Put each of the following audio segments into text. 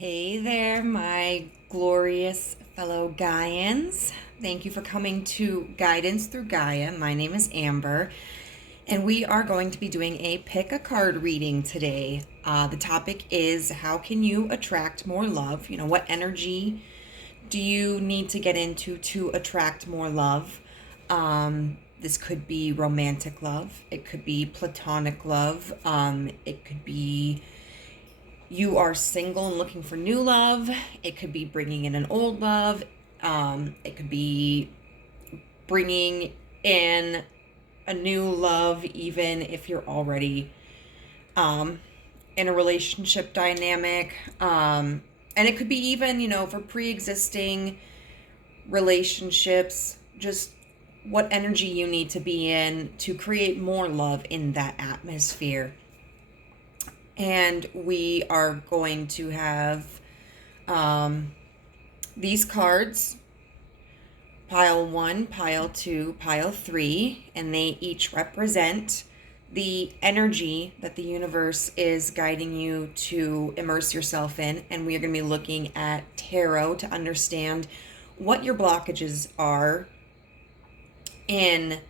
Hey there, my glorious fellow Gaians. Thank you for coming to Guidance Through Gaia. My name is Amber, and we are going to be doing a pick a card reading today. The topic is how can you attract more love? What energy do you need to get into to attract more love? This could be romantic love, it could be platonic love, it could be you are single and looking for new love. It could be bringing in an old love. It could be bringing in a new love, even if you're already in a relationship dynamic. And it could be even, for pre-existing relationships, just what energy you need to be in to create more love in that atmosphere. And we are going to have these cards, pile 1, pile 2, pile 3, and they each represent the energy that the universe is guiding you to immerse yourself in. And we are going to be looking at tarot to understand what your blockages are in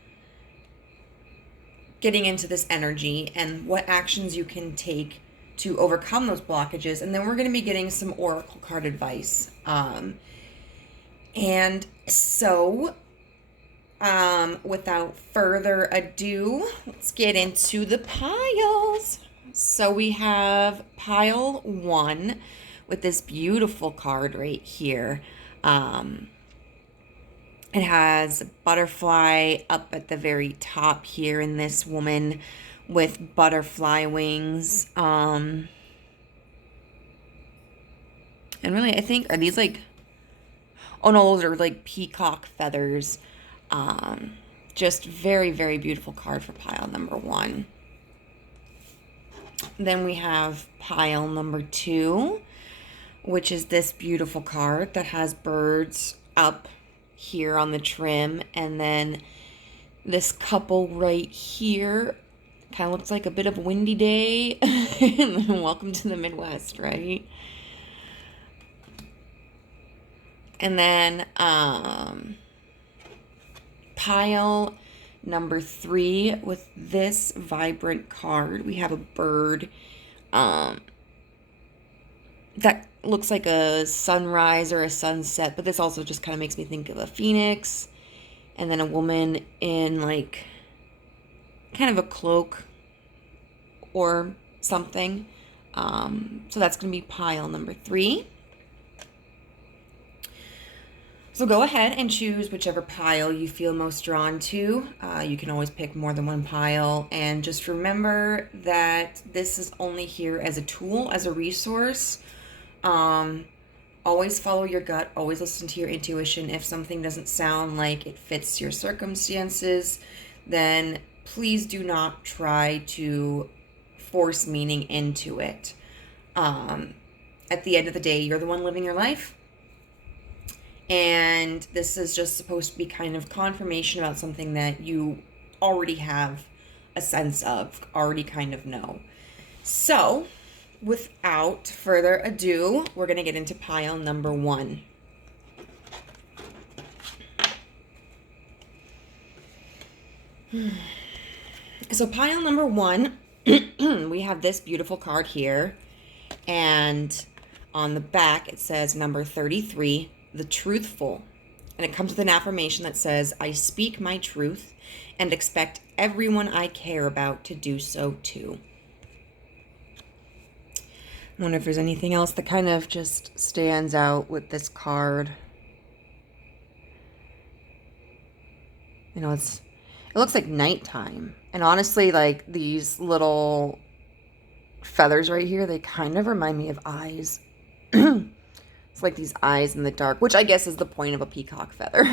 getting into this energy and what actions you can take to overcome those blockages. And then we're going to be getting some oracle card advice. And so, without further ado, let's get into the piles. So we have pile 1 with this beautiful card right here. It has a butterfly up at the very top here, and this woman with butterfly wings. And really, I think, are these like, oh no, those are like peacock feathers. Just very, very beautiful card for pile number 1. Then we have pile number 2, which is this beautiful card that has birds up here on the trim, and then this couple right here kind of looks like a bit of a windy day. Welcome to the Midwest, right? And then pile number 3 with this vibrant card, we have a bird that looks like a sunrise or a sunset, but this also just kind of makes me think of a phoenix, and then a woman in like kind of a cloak or something. So that's going to be pile number 3. So go ahead and choose whichever pile you feel most drawn to. You can always pick more than one pile, and just remember that this is only here as a tool, as a resource. Always follow your gut, always listen to your intuition. If something doesn't sound like it fits your circumstances, then please do not try to force meaning into it. At the end of the day, you're the one living your life, and this is just supposed to be kind of confirmation about something that you already have a sense of, already kind of know. So without further ado, we're going to get into pile number 1. So pile number 1, we have this beautiful card here, and on the back it says number 33, the truthful. And it comes with an affirmation that says, I speak my truth and expect everyone I care about to do so too. I wonder if there's anything else that kind of just stands out with this card. It looks like nighttime. And honestly, like these little feathers right here, they kind of remind me of eyes. It's like these eyes in the dark, which I guess is the point of a peacock feather.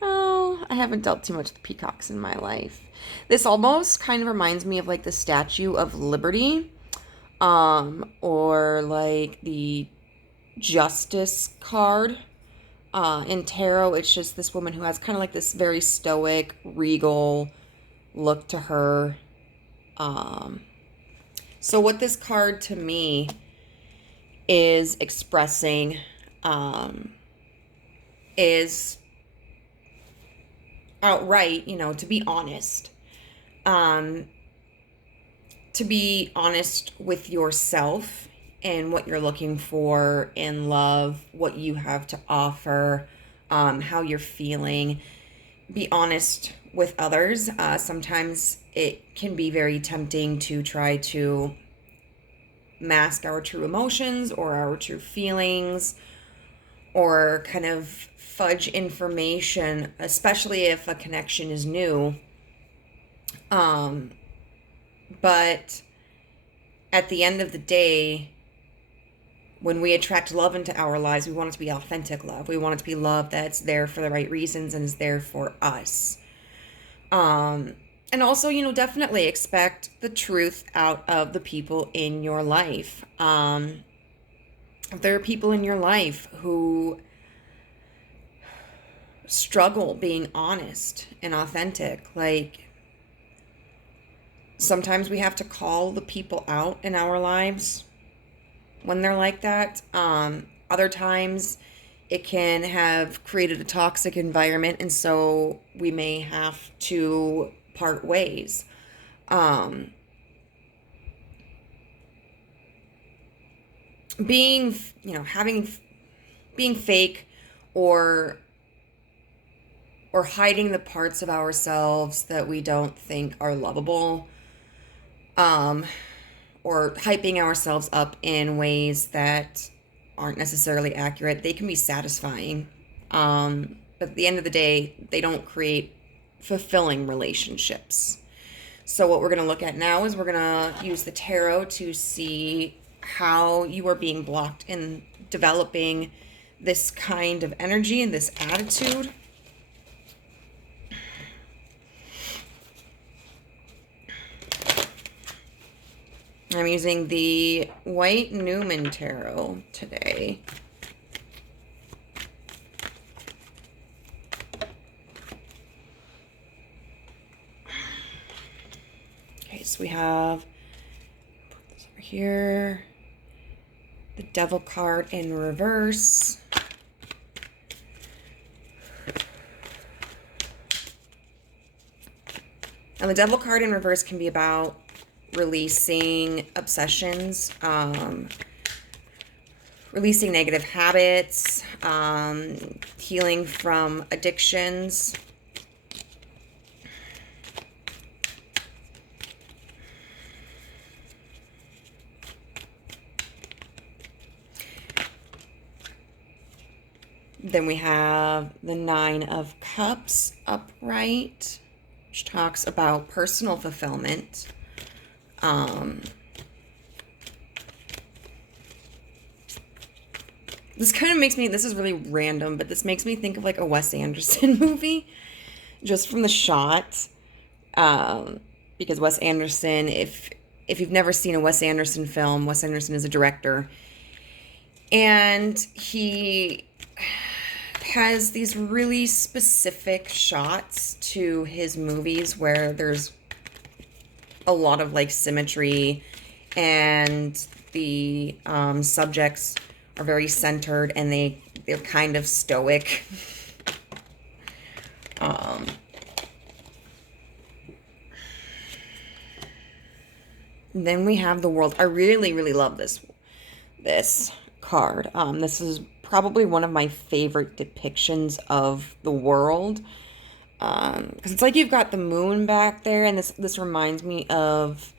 Oh, I haven't dealt too much with peacocks in my life. This almost kind of reminds me of like the Statue of Liberty. Or like the Justice card. In tarot, it's just this woman who has kind of like this very stoic, regal look to her. So what this card to me is expressing, is outright, to be honest. To be honest with yourself and what you're looking for in love, what you have to offer, how you're feeling. Be honest with others. Sometimes it can be very tempting to try to mask our true emotions or our true feelings, or kind of fudge information, especially if a connection is new. But at the end of the day, when we attract love into our lives, we want it to be authentic love. We want it to be love that's there for the right reasons and is there for us. And also, definitely expect the truth out of the people in your life. If there are people in your life who struggle being honest and authentic, like, sometimes we have to call the people out in our lives when they're like that. Other times it can have created a toxic environment, and so we may have to part ways. Being fake, or hiding the parts of ourselves that we don't think are lovable, or hyping ourselves up in ways that aren't necessarily accurate, they can be satisfying. But at the end of the day, they don't create fulfilling relationships. So what we're going to look at now is we're going to use the tarot to see how you are being blocked in developing this kind of energy and this attitude. I'm using the White Newman Tarot today. Okay, so we have, put this over here, the Devil card in reverse. And the Devil card in reverse can be about releasing obsessions, releasing negative habits, healing from addictions. Then we have the Nine of Cups upright, which talks about personal fulfillment. This kind of makes me, this is really random, but this makes me think of like a Wes Anderson movie, just from the shot. Because Wes Anderson, if you've never seen a Wes Anderson film, Wes Anderson is a director, and he has these really specific shots to his movies where there's a lot of like symmetry, and the subjects are very centered, and they're kind of stoic. Then we have the World. I really, really love this card. This is probably one of my favorite depictions of the world. Because it's like you've got the moon back there, and this reminds me of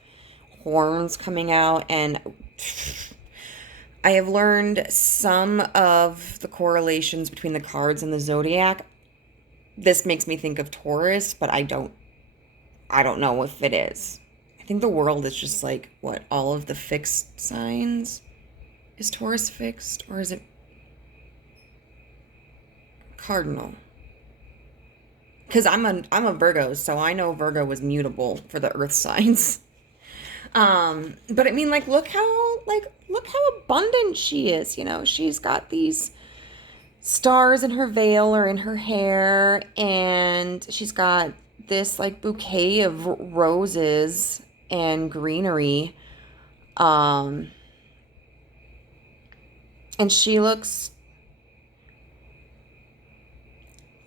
horns coming out, and I have learned some of the correlations between the cards and the zodiac. This makes me think of Taurus, but I don't know if it is. I think the world is just like, what, all of the fixed signs? Is Taurus fixed, or is it cardinal? Because I'm a Virgo, so I know Virgo was mutable for the earth signs. But I mean, like, look how abundant she is. She's got these stars in her veil or in her hair, and she's got this like bouquet of roses and greenery. And she looks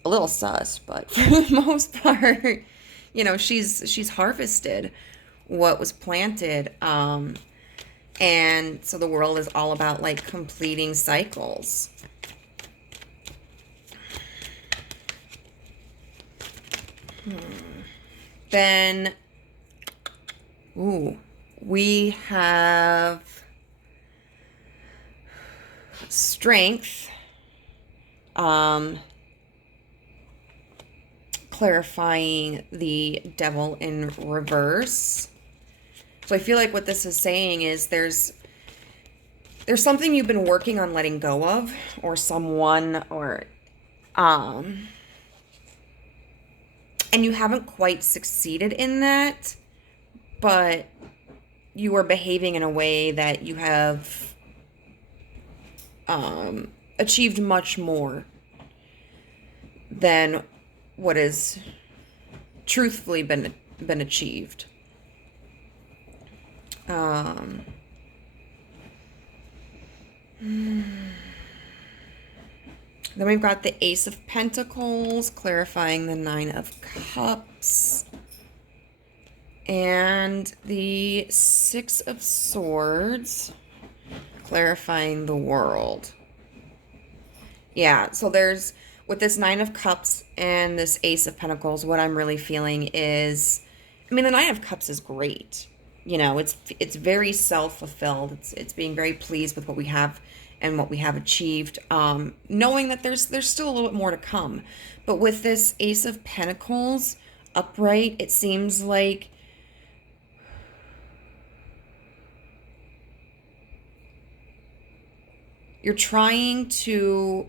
a little sus, but for the most part, you know, she's harvested what was planted. And so the world is all about like completing cycles. Then, ooh, we have strength, clarifying the devil in reverse. So I feel like what this is saying is there's something you've been working on letting go of, or someone, or and you haven't quite succeeded in that, but you are behaving in a way that you have achieved much more than what has truthfully been achieved. Then we've got the Ace of Pentacles, clarifying the Nine of Cups. And the Six of Swords, clarifying the World. Yeah, so there's, with this Nine of Cups and this Ace of Pentacles, what I'm really feeling is, I mean, the Nine of Cups is great. You know, it's very self-fulfilled. It's being very pleased with what we have and what we have achieved, knowing that there's still a little bit more to come. But with this Ace of Pentacles upright, it seems like you're trying to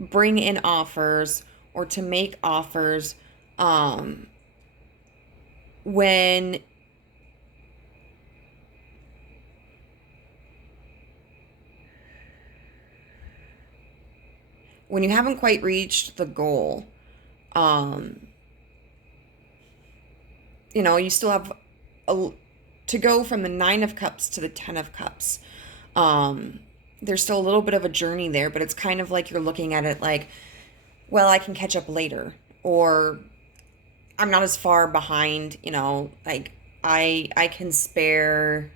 bring in offers or to make offers when you haven't quite reached the goal. You know, you still have to go from the Nine of Cups to the Ten of Cups. There's still a little bit of a journey there, but it's kind of like you're looking at it like, well, I can catch up later, or I'm not as far behind, you know, like I can spare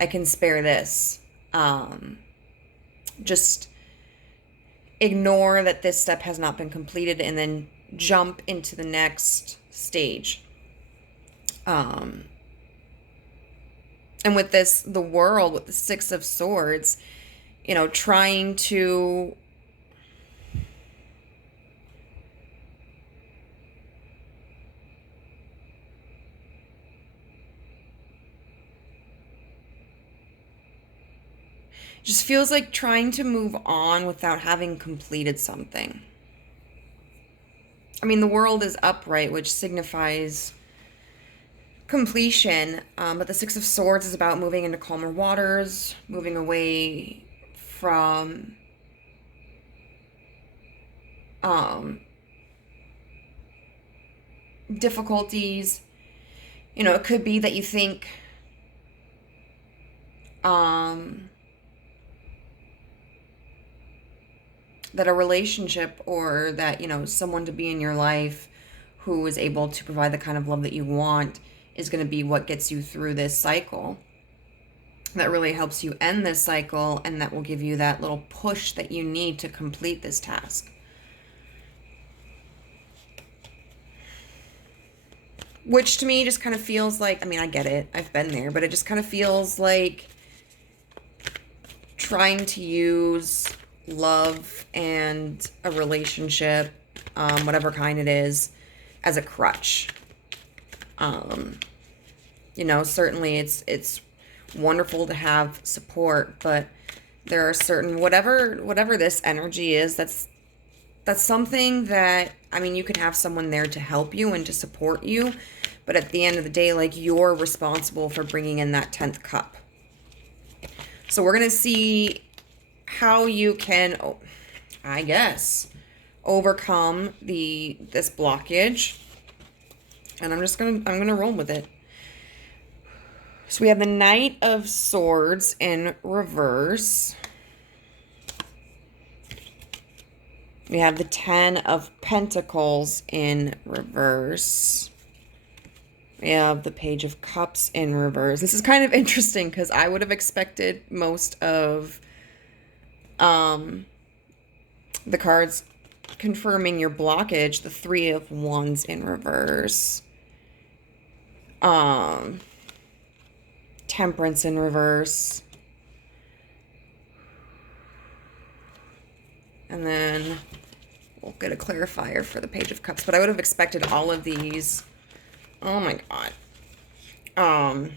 this. Just ignore that this step has not been completed and then jump into the next stage. And with this, the World, with the Six of Swords, you know, trying to just feels like trying to move on without having completed something. I mean, the World is upright, which signifies completion, but the Six of Swords is about moving into calmer waters, moving away from difficulties. You know, it could be that you think that a relationship, or that, you know, someone to be in your life who is able to provide the kind of love that you want is going to be what gets you through this cycle. That really helps you end this cycle, and that will give you that little push that you need to complete this task. Which to me just kind of feels like, I mean, I get it, I've been there, but it just kind of feels like trying to use love and a relationship, whatever kind it is, as a crutch. You know, certainly it's wonderful to have support, but there are certain, whatever this energy is, that's something that, I mean, you could have someone there to help you and to support you, but at the end of the day, like, you're responsible for bringing in that 10th cup. So we're going to see how you can, I guess, overcome this blockage. And I'm going to roll with it. So we have the Knight of Swords in reverse. We have the Ten of Pentacles in reverse. We have the Page of Cups in reverse. This is kind of interesting because I would have expected most of the cards confirming your blockage. The Three of Wands in reverse. Temperance in reverse. And then we'll get a clarifier for the Page of Cups. But I would have expected all of these. Oh my god.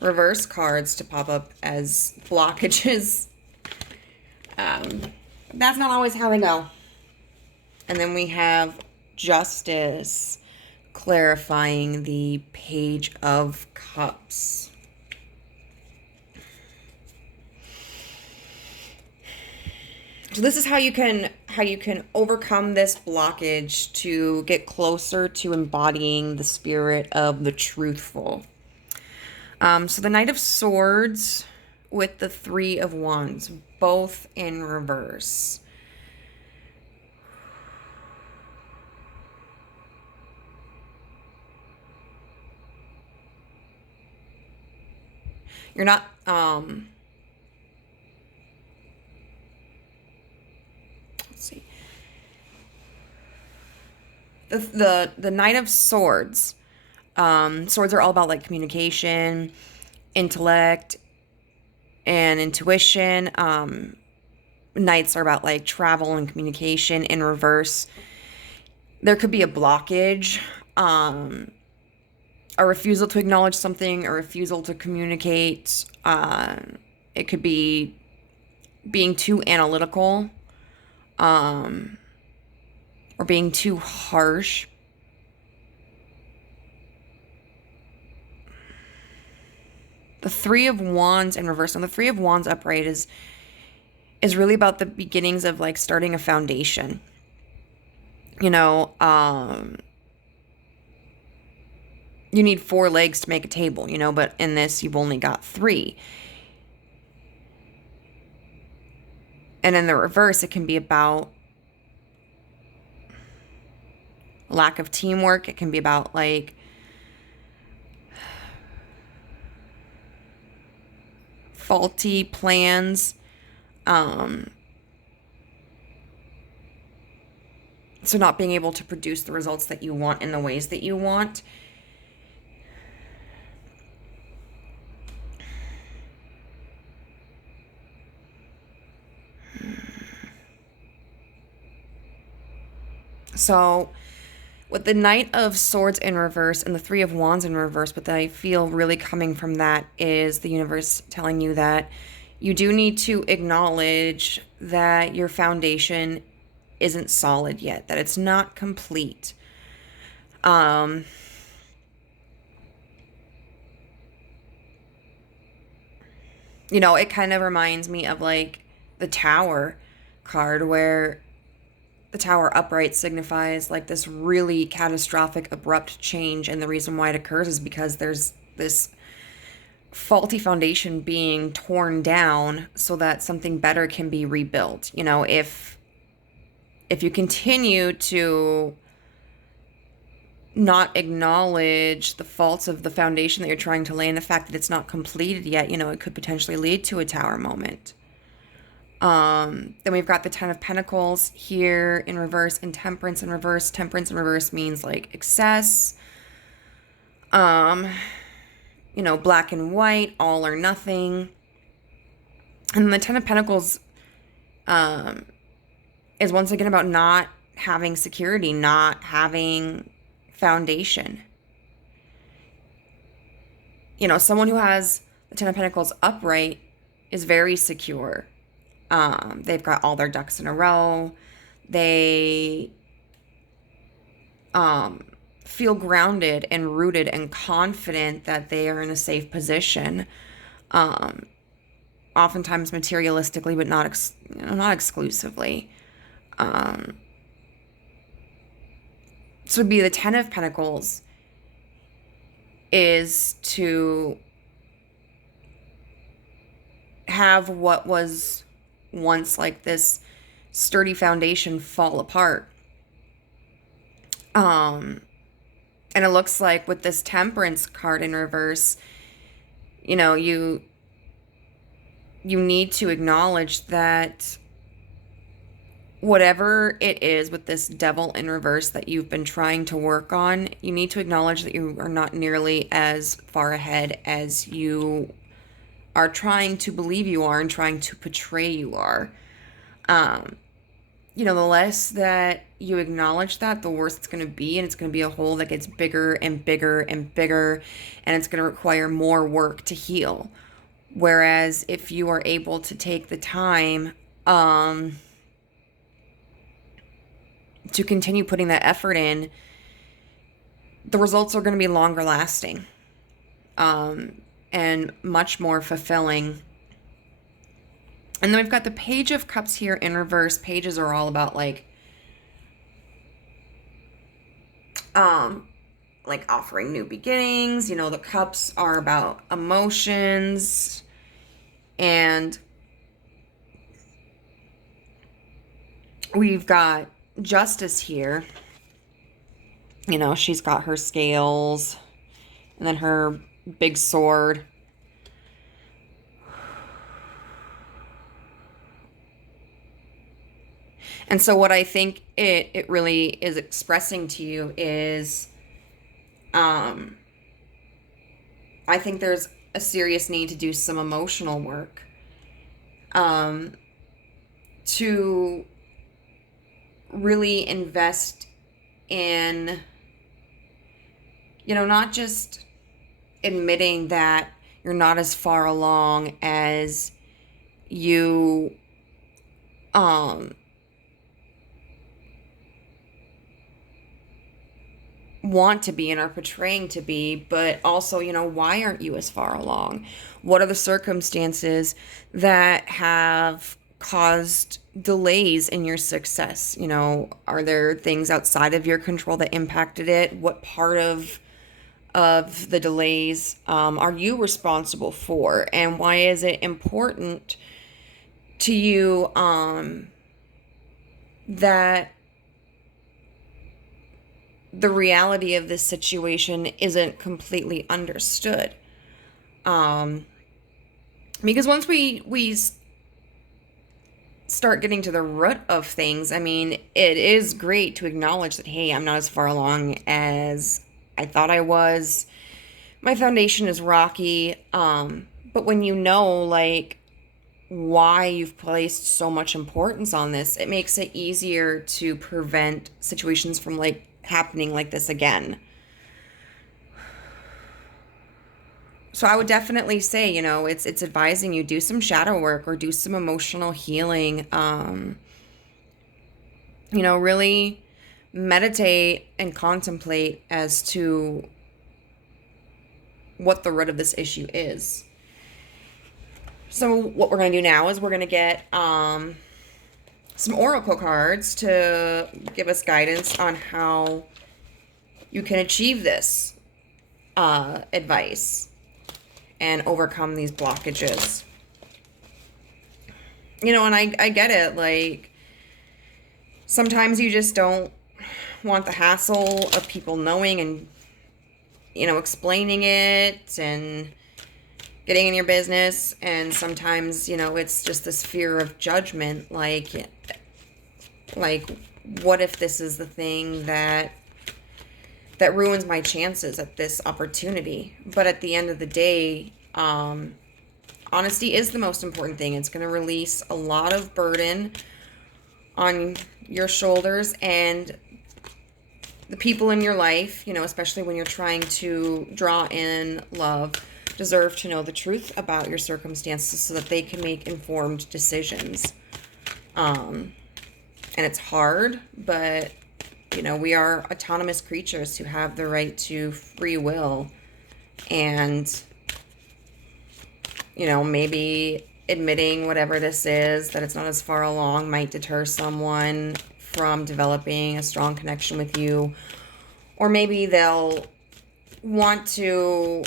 Reverse cards to pop up as blockages. That's not always how they go. And then we have Justice clarifying the Page of Cups. So this is how you can overcome this blockage to get closer to embodying the spirit of the truthful. So the Knight of Swords with the Three of Wands, both in reverse. You're not let's see. The Knight of Swords. Swords are all about like communication, intellect, and intuition. Knights are about like travel and communication. In reverse, there could be a blockage, a refusal to acknowledge something, a refusal to communicate. It could be being too analytical, or being too harsh. The Three of Wands in reverse. And the Three of Wands upright is really about the beginnings of like starting a foundation. You know, you need 4 legs to make a table, you know, but in this you've only got 3. And in the reverse, it can be about lack of teamwork. It can be about like faulty plans. So not being able to produce the results that you want in the ways that you want. So with the Knight of Swords in reverse and the Three of Wands in reverse, what I feel really coming from that is the universe telling you that you do need to acknowledge that your foundation isn't solid yet, that it's not complete. You know, it kind of reminds me of like the Tower card, where the Tower upright signifies like this really catastrophic, abrupt change. And the reason why it occurs is because there's this faulty foundation being torn down so that something better can be rebuilt. You know, if you continue to not acknowledge the faults of the foundation that you're trying to lay and the fact that it's not completed yet, you know, it could potentially lead to a Tower moment. Then we've got the Ten of Pentacles here in reverse and Temperance in reverse. Temperance in reverse means like excess, you know, black and white, all or nothing. And the Ten of Pentacles is once again about not having security, not having foundation. You know, someone who has the Ten of Pentacles upright is very secure. They've got all their ducks in a row. They feel grounded and rooted and confident that they are in a safe position. Oftentimes materialistically, but not exclusively. So it'd be the Ten of Pentacles is to have what was once like this sturdy foundation fall apart. And it looks like with this Temperance card in reverse, you know, you need to acknowledge that whatever it is with this Devil in reverse that you've been trying to work on, you need to acknowledge that you are not nearly as far ahead as you are trying to believe you are and trying to portray you are. You know, the less that you acknowledge that, the worse it's going to be, and it's going to be a hole that gets bigger and bigger and bigger, and it's going to require more work to heal. Whereas if you are able to take the time to continue putting that effort in, the results are going to be longer lasting and much more fulfilling. And then we've got the Page of Cups here in reverse. Pages are all about like offering new beginnings. You know, the cups are about emotions, and we've got Justice here. You know, she's got her scales and then her big sword. And so what I think it really is expressing to you is, I think there's a serious need to do some emotional work, to really invest in, you know, not just admitting that you're not as far along as you, want to be and are portraying to be, but also, you know, why aren't you as far along? What are the circumstances that have caused delays in your success? You know, are there things outside of your control that impacted it? What part of the delays are you responsible for? And why is it important to you that the reality of this situation isn't completely understood? Because once we start getting to the root of things, I mean, it is great to acknowledge that, hey, I'm not as far along as I thought I was. My foundation is rocky. But when you know, like, why you've placed so much importance on this, it makes it easier to prevent situations from, like, happening like this again. So I would definitely say, you know, it's advising you do some shadow work or do some emotional healing. You know, really meditate and contemplate as to what the root of this issue is. So what we're going to do now is we're going to get some oracle cards to give us guidance on how you can achieve this advice and overcome these blockages. You know, and I get it. Like, sometimes you just don't want the hassle of people knowing and, you know, explaining it and getting in your business. And sometimes, you know, it's just this fear of judgment. Like, what if this is the thing that ruins my chances at this opportunity? But at the end of the day, honesty is the most important thing. It's going to release a lot of burden on your shoulders, and the people in your life, you know, especially when you're trying to draw in love, deserve to know the truth about your circumstances so that they can make informed decisions. And it's hard, but, you know, we are autonomous creatures who have the right to free will. And, you know, maybe admitting whatever this is, that it's not as far along, might deter someone from developing a strong connection with you. Or maybe they'll want to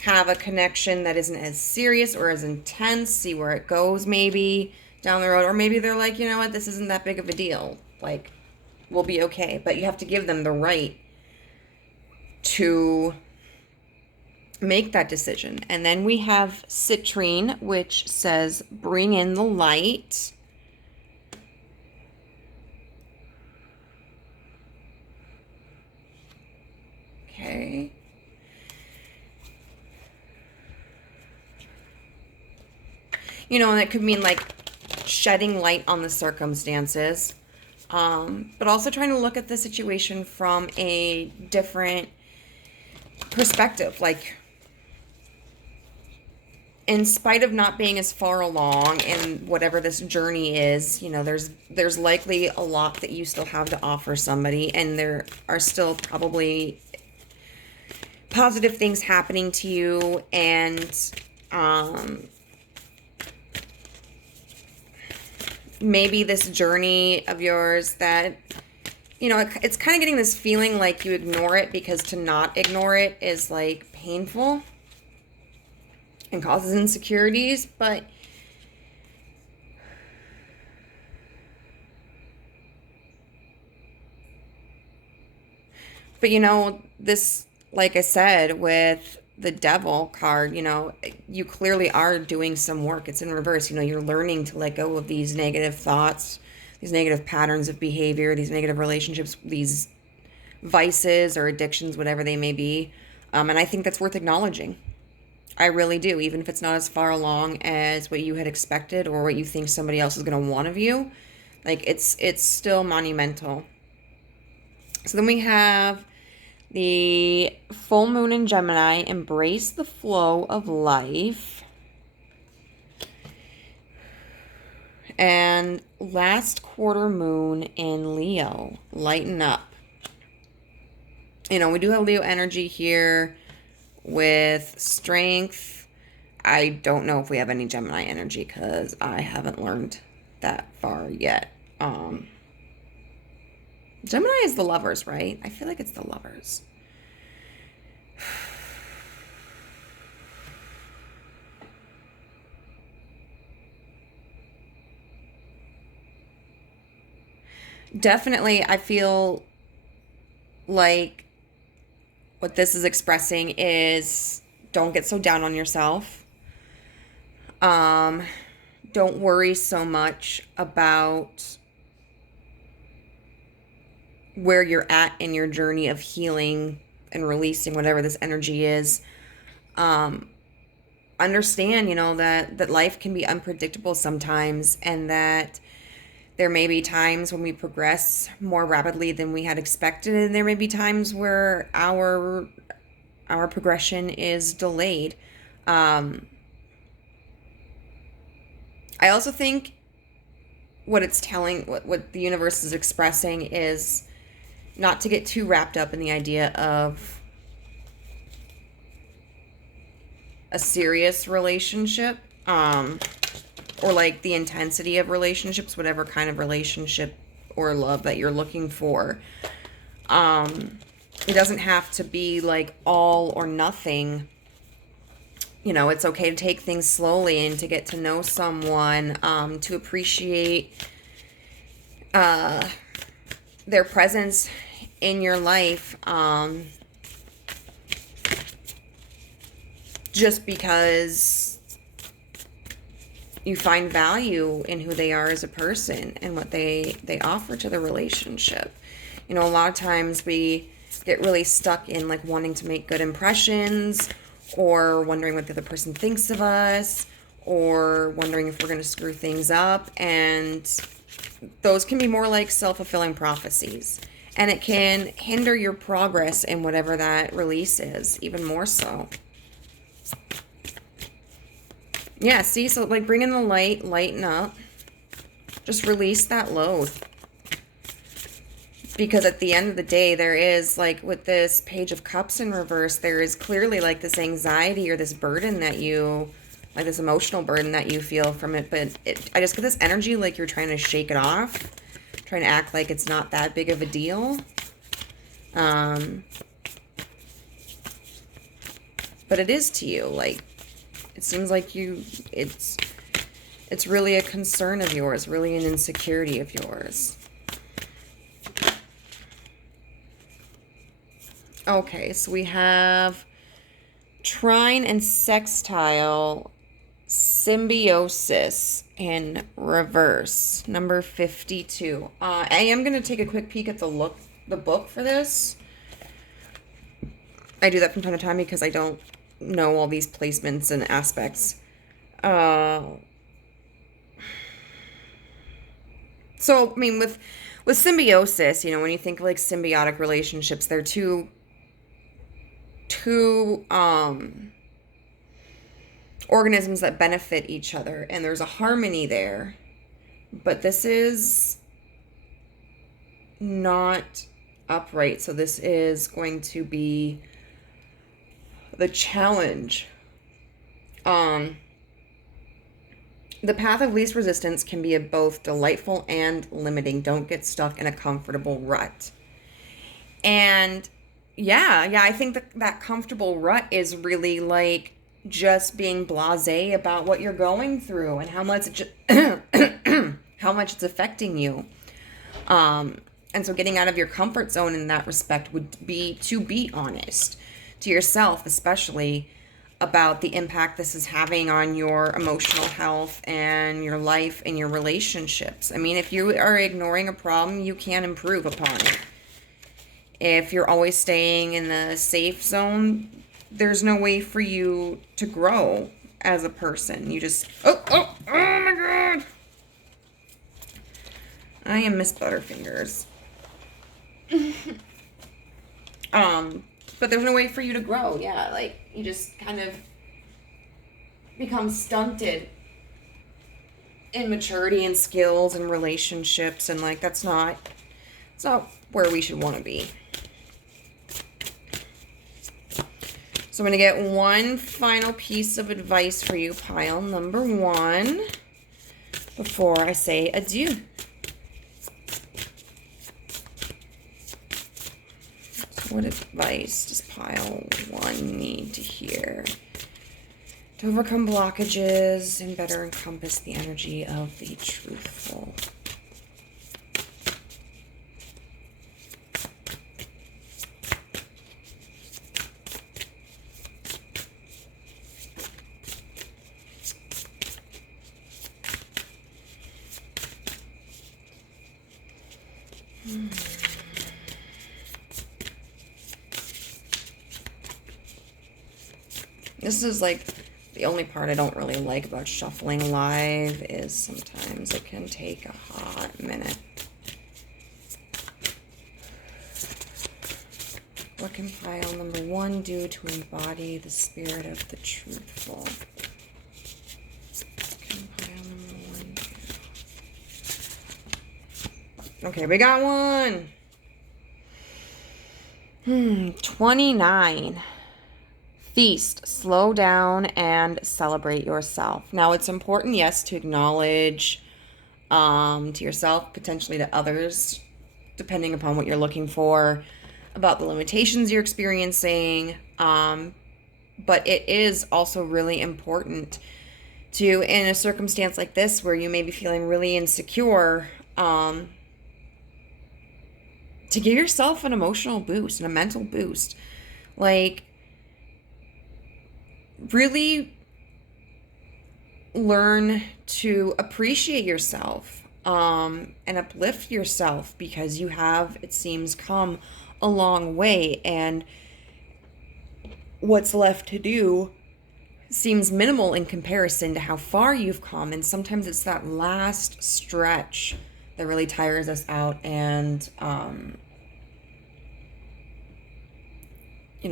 have a connection that isn't as serious or as intense, see where it goes maybe down the road. Or maybe they're like, you know what, this isn't that big of a deal. Like, we'll be okay. But you have to give them the right to make that decision. And then we have citrine, which says bring in the light. Okay. You know, and it could mean like shedding light on the circumstances, but also trying to look at the situation from a different perspective. Like, in spite of not being as far along in whatever this journey is, you know, there's likely a lot that you still have to offer somebody, and there are still probably positive things happening to you, and maybe this journey of yours that, you know, it's kind of getting this feeling like you ignore it, because to not ignore it is like painful and causes insecurities. But you know, this, like I said, with the devil card, you know, you clearly are doing some work. It's in reverse. You know, you're learning to let go of these negative thoughts, these negative patterns of behavior, these negative relationships, these vices or addictions, whatever they may be. And I think that's worth acknowledging. I really do, even if it's not as far along as what you had expected or what you think somebody else is going to want of you. Like, it's still monumental. So then we have the full moon in Gemini, embrace the flow of life. And last quarter moon in Leo, lighten up. You know, we do have Leo energy here with strength. I don't know if we have any Gemini energy because I haven't learned that far yet. Gemini is the lovers, right? I feel like it's the lovers. Definitely, I feel like what this is expressing is don't get so down on yourself. Don't worry so much about where you're at in your journey of healing and releasing whatever this energy is. Understand, you know, that life can be unpredictable sometimes, and that there may be times when we progress more rapidly than we had expected, and there may be times where our progression is delayed. I also think what it's telling, what the universe is expressing, is not to get too wrapped up in the idea of a serious relationship, or like the intensity of relationships, whatever kind of relationship or love that you're looking for. It doesn't have to be like all or nothing. You know, it's okay to take things slowly and to get to know someone, to appreciate their presence in your life, just because you find value in who they are as a person and what they offer to the relationship. You know, a lot of times we get really stuck in like wanting to make good impressions, or wondering what the other person thinks of us, or wondering if we're going to screw things up. And those can be more like self-fulfilling prophecies. And it can hinder your progress in whatever that release is, even more so. Yeah, see, so like bring in the light, lighten up. Just release that load. Because at the end of the day, there is, like with this Page of Cups in reverse, there is clearly like this anxiety or this burden that you like this emotional burden that you feel from it. But I just get this energy like you're trying to shake it off, trying to act like it's not that big of a deal. But it is to you. Like, it seems like it's really a concern of yours, really an insecurity of yours. Okay, so we have trine and sextile symbiosis in reverse, number 52. I am going to take a quick peek at the book for this. I do that from time to time because I don't know all these placements and aspects. So, I mean, with symbiosis, when you think of like symbiotic relationships, they're two organisms that benefit each other, and there's a harmony there. But this is not upright, so this is going to be the challenge. The path of least resistance can be both delightful and limiting. Don't get stuck in a comfortable rut. And yeah, I think that comfortable rut is really like just being blasé about what you're going through and how much how much it's affecting you. And so getting out of your comfort zone in that respect would be to be honest to yourself, especially about the impact this is having on your emotional health and your life and your relationships. I mean, if you are ignoring a problem, you can improve upon it. If you're always staying in the safe zone, there's no way for you to grow as a person. You just, oh my God. I am Miss Butterfingers. But there's no way for you to grow. Yeah, like you just kind of become stunted in maturity and skills and relationships, and like it's not where we should want to be. So I'm going to get one final piece of advice for you, pile number 1, before I say adieu. What advice does pile 1 need to hear to overcome blockages and better encompass the energy of the truthful? This is like the only part I don't really like about shuffling live is sometimes it can take a hot minute. What can pile number 1 do to embody the spirit of the truthful? What can pile number 1 do? Okay, we got one. 29. Feast, slow down, and celebrate yourself. Now, it's important, yes, to acknowledge to yourself, potentially to others, depending upon what you're looking for, about the limitations you're experiencing. But it is also really important to, in a circumstance like this where you may be feeling really insecure, to give yourself an emotional boost and a mental boost. Like, really learn to appreciate yourself and uplift yourself, because you have, it seems, come a long way, and what's left to do seems minimal in comparison to how far you've come. And sometimes it's that last stretch that really tires us out and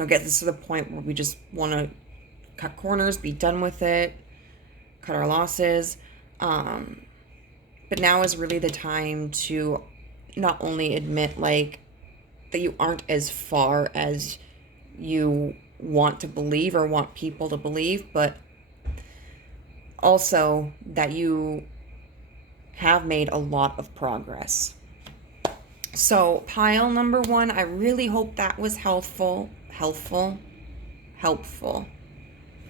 gets us to the point where we just want to cut corners, be done with it, cut our losses. But now is really the time to not only admit that you aren't as far as you want to believe or want people to believe, but also that you have made a lot of progress. So pile number 1, I really hope that was helpful. I'm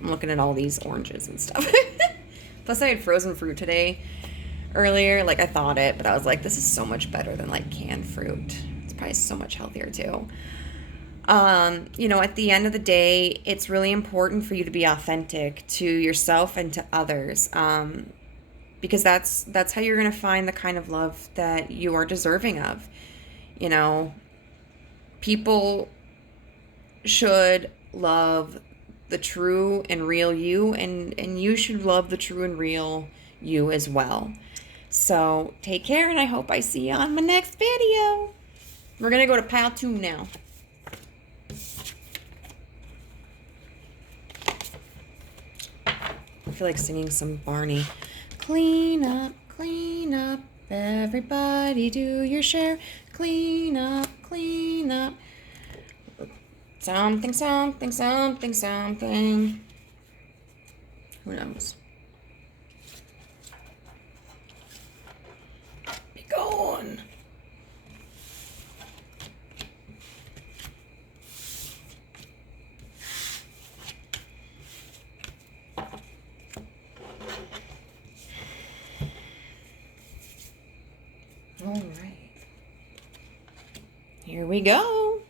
looking at all these oranges and stuff. Plus I had frozen fruit today earlier. Like I thought it, but I was like, this is so much better than like canned fruit. It's probably so much healthier too. You know, at the end of the day, it's really important for you to be authentic to yourself and to others. Because that's how you're going to find the kind of love that you are deserving of. You know, people should love the true and real you, and you should love the true and real you as well. So take care, and I hope I see you on my next video. We're going to go to pile 2 now. I feel like singing some Barney. Clean up, everybody do your share. Clean up. Something. Who knows? Be gone. All right. Here we go.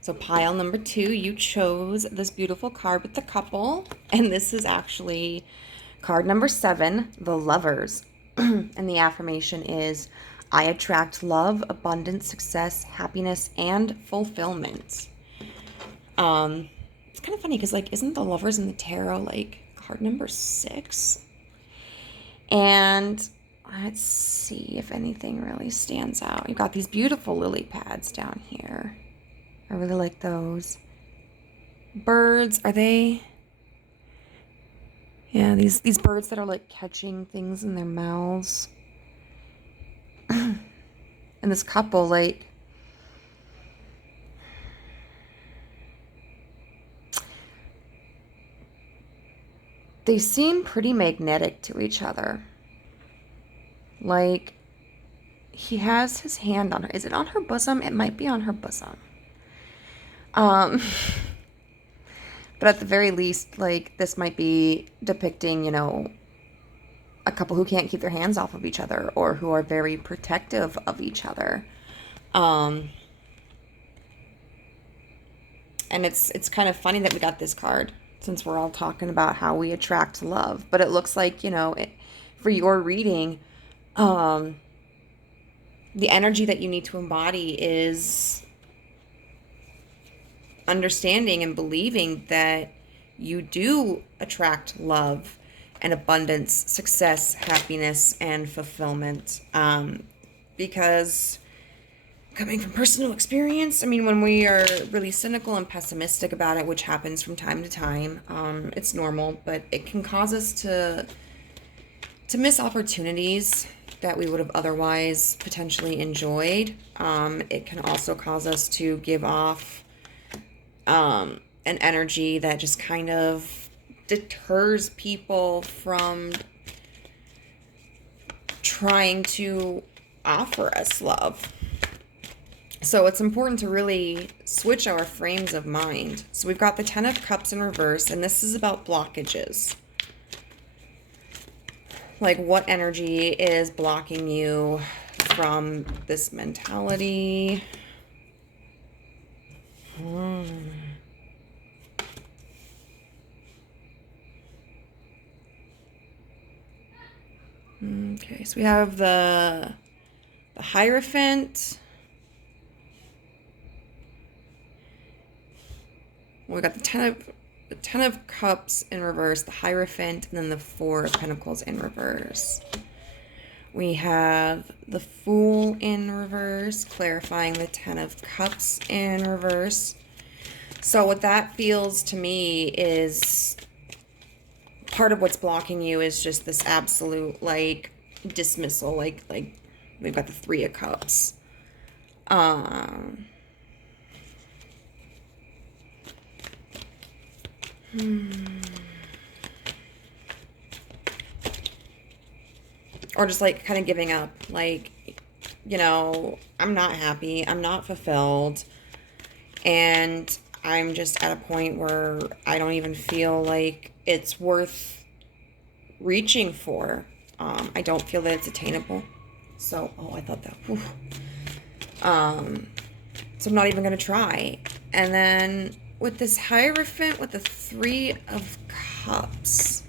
So pile number 2, you chose this beautiful card with the couple. And this is actually card number 7, the Lovers. And the affirmation is, I attract love, abundance, success, happiness, and fulfillment. It's kind of funny because, like, isn't the Lovers in the tarot, like, card number 6? And let's see if anything really stands out. You've got these beautiful lily pads down here. I really like those. Birds, are they? Yeah, these birds that are like catching things in their mouths. And this couple, like, they seem pretty magnetic to each other. Like, he has his hand on her. Is it on her bosom? It might be on her bosom. But at the very least, like, this might be depicting, you know, a couple who can't keep their hands off of each other, or who are very protective of each other. And it's kind of funny that we got this card, since we're all talking about how we attract love. But it looks like, you know, for your reading, the energy that you need to embody is understanding and believing that you do attract love and abundance, success, happiness, and fulfillment. Because coming from personal experience, I mean, when we are really cynical and pessimistic about it, which happens from time to time, it's normal, but it can cause us to miss opportunities that we would have otherwise potentially enjoyed. It can also cause us to give off an energy that just kind of deters people from trying to offer us love. So it's important to really switch our frames of mind. So we've got the 10 of Cups in reverse, and this is about blockages. Like, what energy is blocking you from this mentality? Okay, so we have the Hierophant. We got the 10 of Cups in reverse, the Hierophant, and then the 4 of Pentacles in reverse. We have the Fool in reverse, clarifying the 10 of Cups in reverse. So what that feels to me is part of what's blocking you is just this absolute, like, dismissal. Like we've got the 3 of Cups. or just like kind of giving up. Like, you know, I'm not happy, I'm not fulfilled, and I'm just at a point where I don't even feel like it's worth reaching for. I don't feel that it's attainable. So, oh, I thought that. Whew. So I'm not even going to try. And then with this Hierophant with the Three of Cups.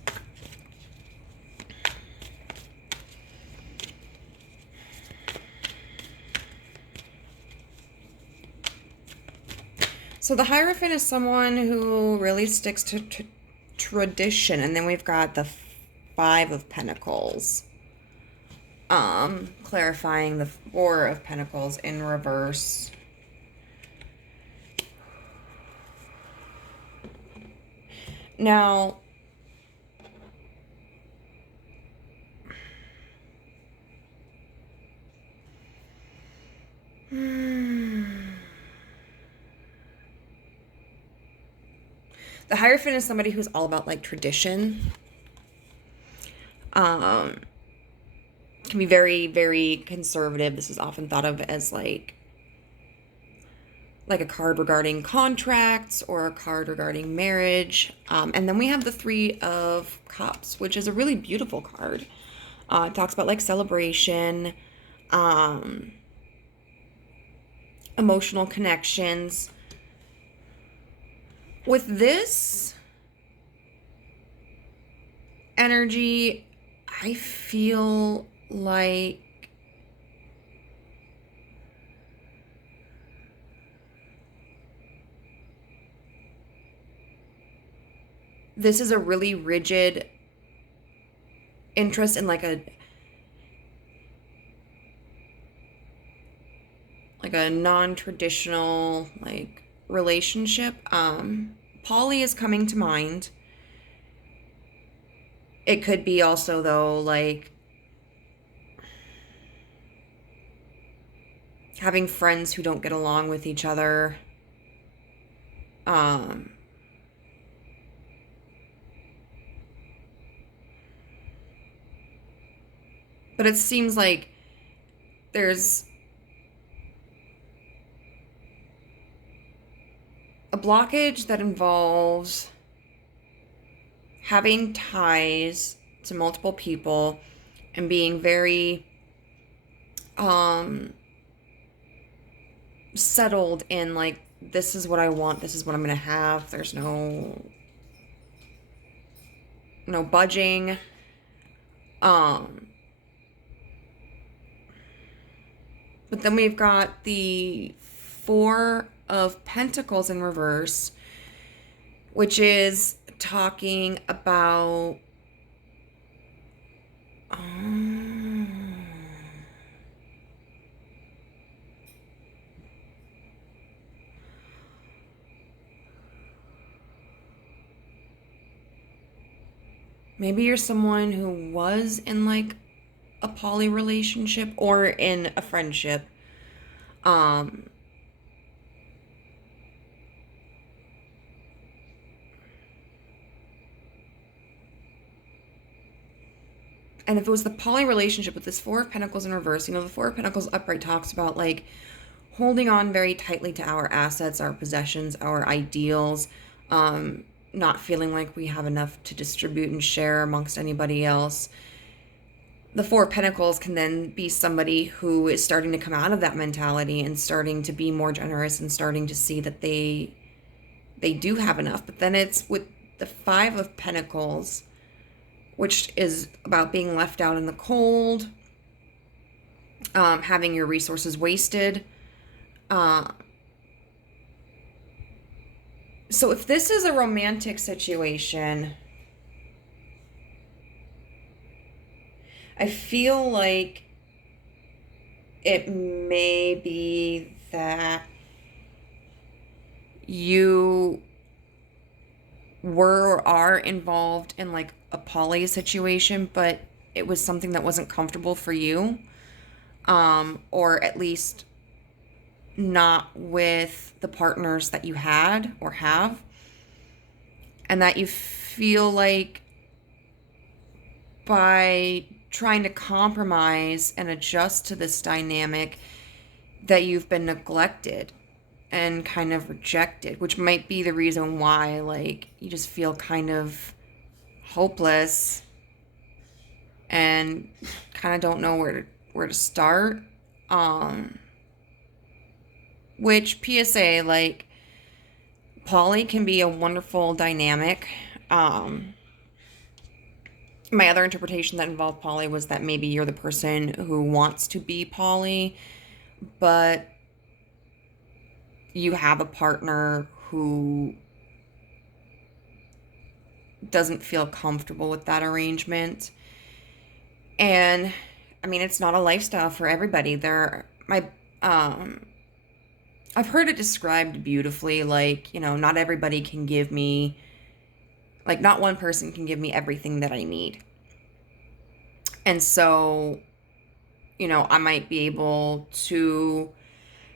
So the Hierophant is someone who really sticks to tradition. And then we've got the Five of Pentacles. Clarifying the Four of Pentacles in reverse. Now, the Hierophant is somebody who's all about like tradition. Can be very, very conservative. This is often thought of as like a card regarding contracts or a card regarding marriage. And then we have the Three of Cups, which is a really beautiful card. It talks about like celebration, emotional connections. With this energy, I feel like this is a really rigid interest in like a non-traditional like relationship. Poly is coming to mind. It could be also though like having friends who don't get along with each other. But it seems like there's a blockage that involves having ties to multiple people and being very settled in like, this is what I want, this is what I'm gonna have. There's no budging. But then we've got the Four of Pentacles in reverse, which is talking about maybe you're someone who was in like a poly relationship or in a friendship. And if it was the poly relationship with this Four of Pentacles in reverse, you know, the Four of Pentacles upright talks about like holding on very tightly to our assets, our possessions, our ideals, not feeling like we have enough to distribute and share amongst anybody else. The Four of Pentacles can then be somebody who is starting to come out of that mentality and starting to be more generous and starting to see that they do have enough. But then it's with the Five of Pentacles, which is about being left out in the cold, having your resources wasted. So if this is a romantic situation, I feel like it may be that you were or are involved in like a poly situation, but it was something that wasn't comfortable for you, or at least not with the partners that you had or have, and that you feel like by trying to compromise and adjust to this dynamic that you've been neglected and kind of rejected, which might be the reason why, like, you just feel kind of hopeless and kind of don't know where to start. Which, PSA, like, poly can be a wonderful dynamic. My other interpretation that involved poly was that maybe you're the person who wants to be poly, but you have a partner who doesn't feel comfortable with that arrangement. And I mean, it's not a lifestyle for everybody. I've heard it described beautifully, like, you know, not everybody can give me, like, not one person can give me everything that I need. And so, you know, I might be able to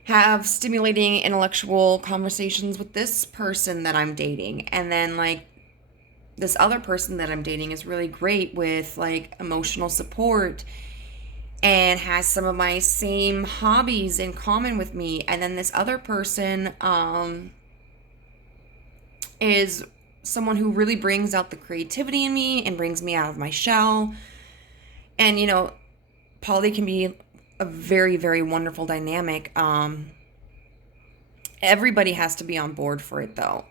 have stimulating intellectual conversations with this person that I'm dating. And then, like, this other person that I'm dating is really great with, like, emotional support and has some of my same hobbies in common with me. And then this other person is someone who really brings out the creativity in me and brings me out of my shell. And, you know, poly can be a very, very wonderful dynamic. Everybody has to be on board for it, though.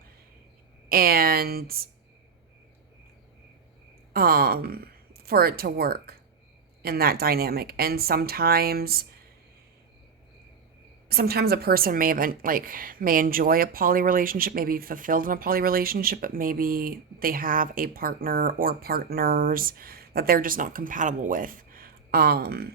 And for it to work in that dynamic. And sometimes a person may enjoy a poly relationship, maybe be fulfilled in a poly relationship, but maybe they have a partner or partners that they're just not compatible with. And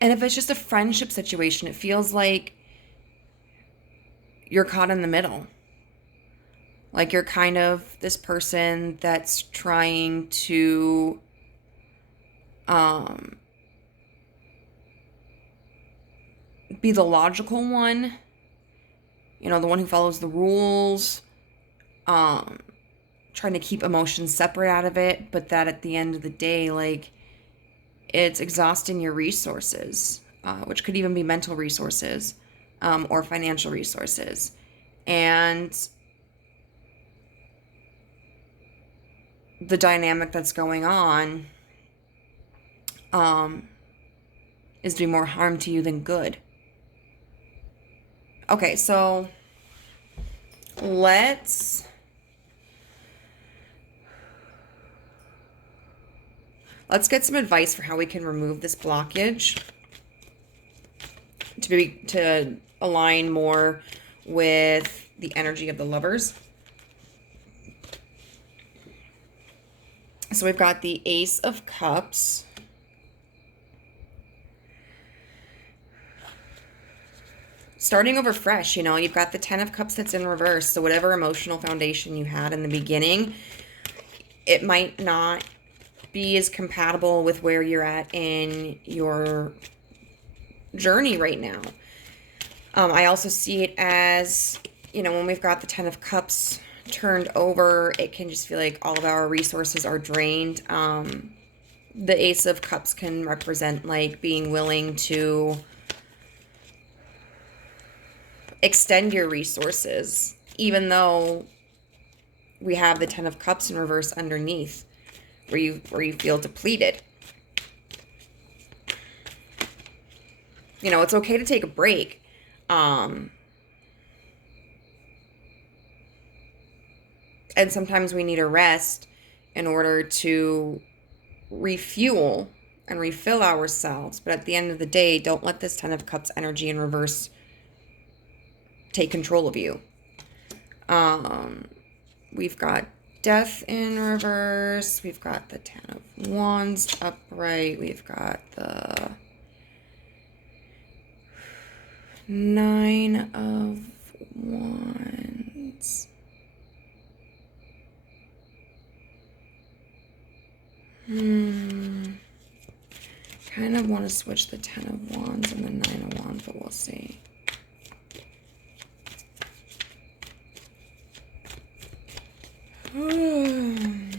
if it's just a friendship situation, it feels like you're caught in the middle. Like, you're kind of this person that's trying to be the logical one, you know, the one who follows the rules, trying to keep emotions separate out of it, but that at the end of the day, like, it's exhausting your resources, which could even be mental resources, or financial resources. And the dynamic that's going on is doing more harm to you than good. Okay, so let's get some advice for how we can remove this blockage to align more with the energy of the Lovers. So we've got the Ace of Cups. Starting over fresh, you know, you've got the Ten of Cups that's in reverse. So whatever emotional foundation you had in the beginning, it might not be as compatible with where you're at in your journey right now. I also see it as, you know, when we've got the Ten of Cups turned over, it can just feel like all of our resources are drained. The Ace of Cups can represent, like, being willing to extend your resources, even though we have the Ten of Cups in reverse underneath, where you feel depleted. You know, it's okay to take a break. And sometimes we need a rest in order to refuel and refill ourselves. But at the end of the day, don't let this Ten of Cups energy in reverse take control of you. We've got Death in reverse. We've got the Ten of Wands upright. We've got the Nine of Wands. Kind of want to switch the Ten of Wands and the Nine of Wands, but we'll see. Mm-hmm.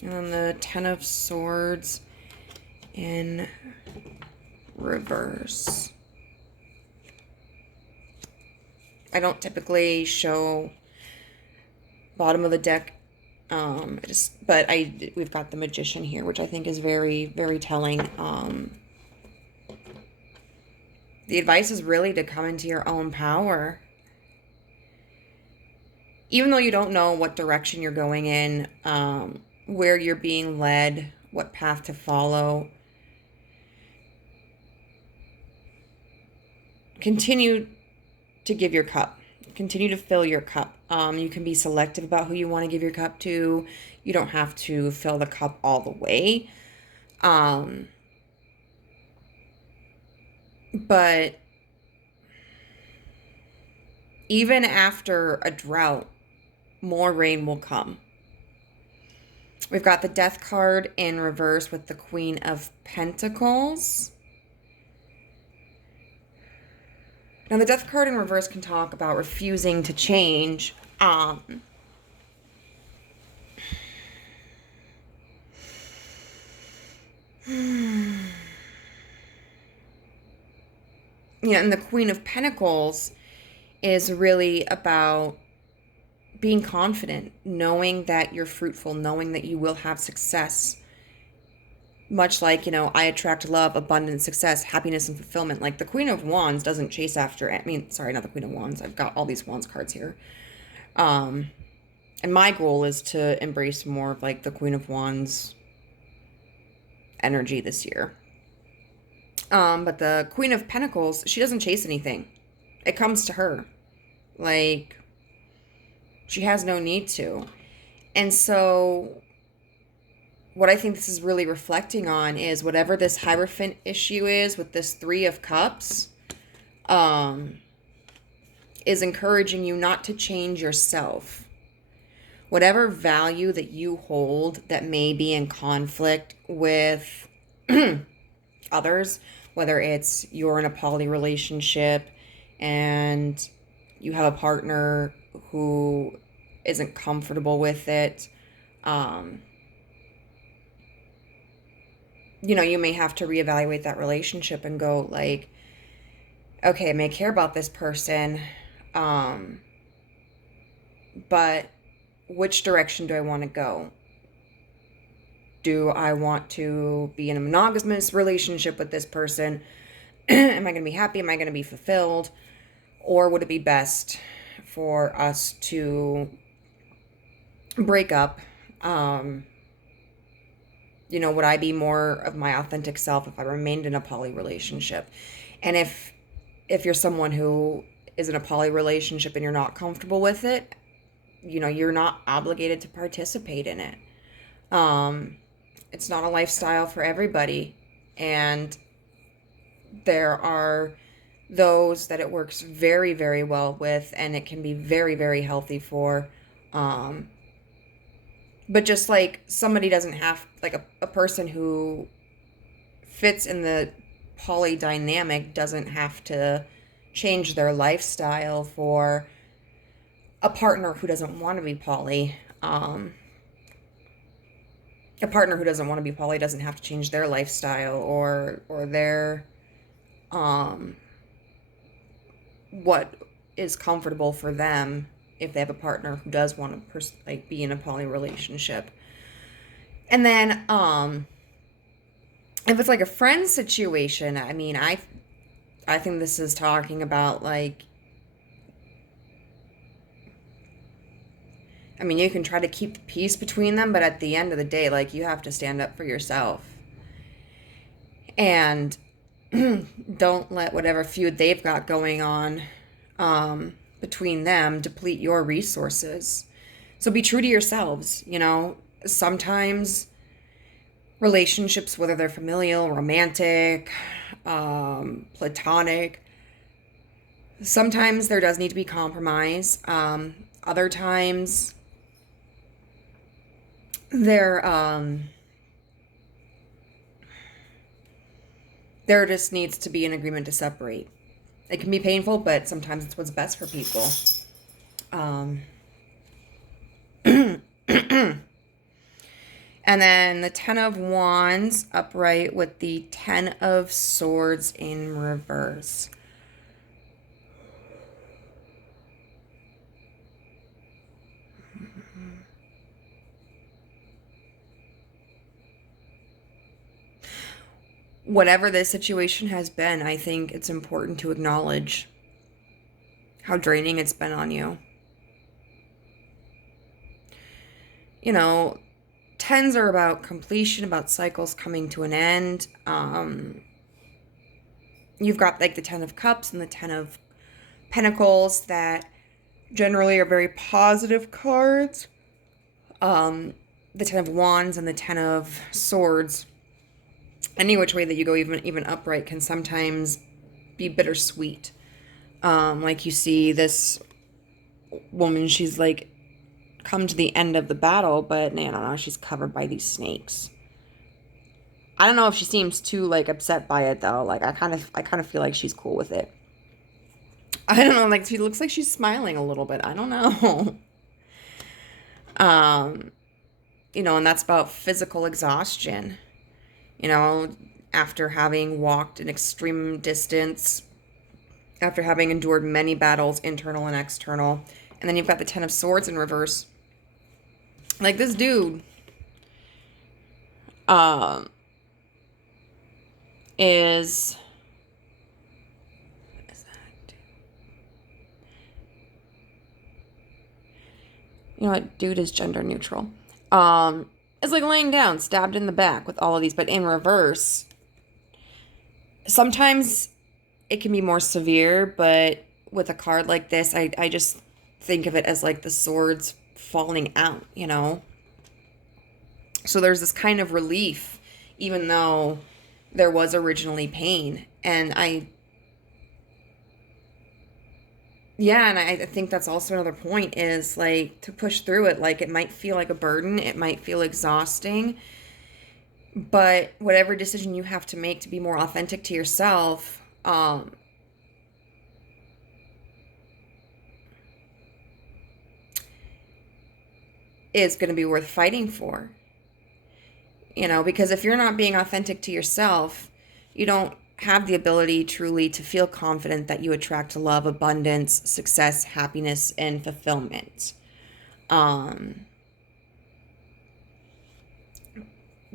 And then the Ten of Swords in reverse. I don't typically show bottom of the deck, but we've got the Magician here, which I think is very, very telling. The advice is really to come into your own power. Even though you don't know what direction you're going in, where you're being led, what path to follow, continue to give your cup. Continue to fill your cup. You can be selective about who you want to give your cup to. You don't have to fill the cup all the way. But even after a drought, more rain will come. We've got the Death card in reverse with the Queen of Pentacles. Now, the Death card in reverse can talk about refusing to change. Yeah, and the Queen of Pentacles is really about being confident, knowing that you're fruitful, knowing that you will have success. Much like, I attract love, abundance, success, happiness, and fulfillment. Like the Queen of Wands doesn't chase after, sorry, not the Queen of Wands. I've got all these Wands cards here. And my goal is to embrace more of like the Queen of Wands energy this year. But the Queen of Pentacles, she doesn't chase anything. It comes to her. Like, she has no need to. And so what I think this is really reflecting on is whatever this Hierophant issue is with this Three of Cups, is encouraging you not to change yourself. Whatever value that you hold that may be in conflict with others, whether it's you're in a poly relationship and you have a partner who isn't comfortable with it, you may have to reevaluate that relationship and go like, okay, I may care about this person, but which direction do I want to go? Do I want to be in a monogamous relationship with this person? Am I going to be happy? Am I going to be fulfilled? Or would it be best for us to break up? Would I be more of my authentic self if I remained in a poly relationship? And if you're someone who is in a poly relationship and you're not comfortable with it, you're not obligated to participate in it. It's not a lifestyle for everybody. And there are those that it works very, very well with, and it can be very, very healthy for. But just like somebody doesn't have, like a person who fits in the poly dynamic doesn't have to change their lifestyle for a partner who doesn't want to be poly. A partner who doesn't want to be poly doesn't have to change their lifestyle or their what is comfortable for them if they have a partner who does want to be in a poly relationship. And then if it's like a friend situation, I think this is talking about like, you can try to keep the peace between them, but at the end of the day, like, you have to stand up for yourself. And don't let whatever feud they've got going on between them deplete your resources. So be true to yourselves. Sometimes relationships, whether they're familial, romantic, platonic, Sometimes there does need to be compromise. Other times there just needs to be an agreement to separate. It can be painful, but sometimes it's what's best for people. And then the 10 of Wands upright with the 10 of Swords in reverse. Whatever this situation has been, I think it's important to acknowledge how draining it's been on you. You know, tens are about completion, about cycles coming to an end. You've got like the 10 of Cups and the 10 of Pentacles that generally are very positive cards. The 10 of Wands and the 10 of Swords, any which way that you go, even upright, can sometimes be bittersweet. Like you see this woman, she's like come to the end of the battle, but I don't know, she's covered by these snakes. I don't know if she seems too like upset by it though. Like I kind of feel like she's cool with it. I don't know, like she looks like she's smiling a little bit. I don't know. You know, and that's about physical exhaustion. You know, after having walked an extreme distance, after having endured many battles, internal and external. And then you've got the 10 of Swords in reverse. Like this dude is... What is that? You know what? Dude is gender neutral. Is like laying down, stabbed in the back with all of these, but in reverse. Sometimes it can be more severe, but with a card like this, I just think of it as like the swords falling out, you know? So there's this kind of relief, even though there was originally pain. And I think that's also another point is like to push through it. Like it might feel like a burden. It might feel exhausting. But whatever decision you have to make to be more authentic to yourself, is going to be worth fighting for. You know, because if you're not being authentic to yourself, you don't have the ability truly to feel confident that you attract love, abundance, success, happiness, and fulfillment.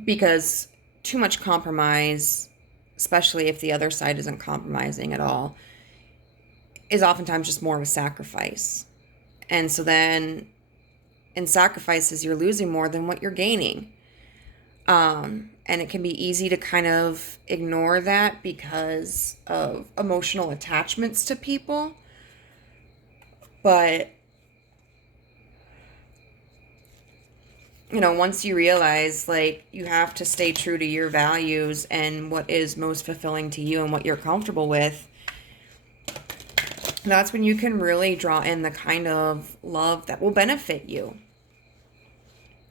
Because too much compromise, especially if the other side isn't compromising at all, is oftentimes just more of a sacrifice. And so then in sacrifices, you're losing more than what you're gaining. And it can be easy to kind of ignore that because of emotional attachments to people. But, you know, once you realize, like, you have to stay true to your values and what is most fulfilling to you and what you're comfortable with, that's when you can really draw in the kind of love that will benefit you.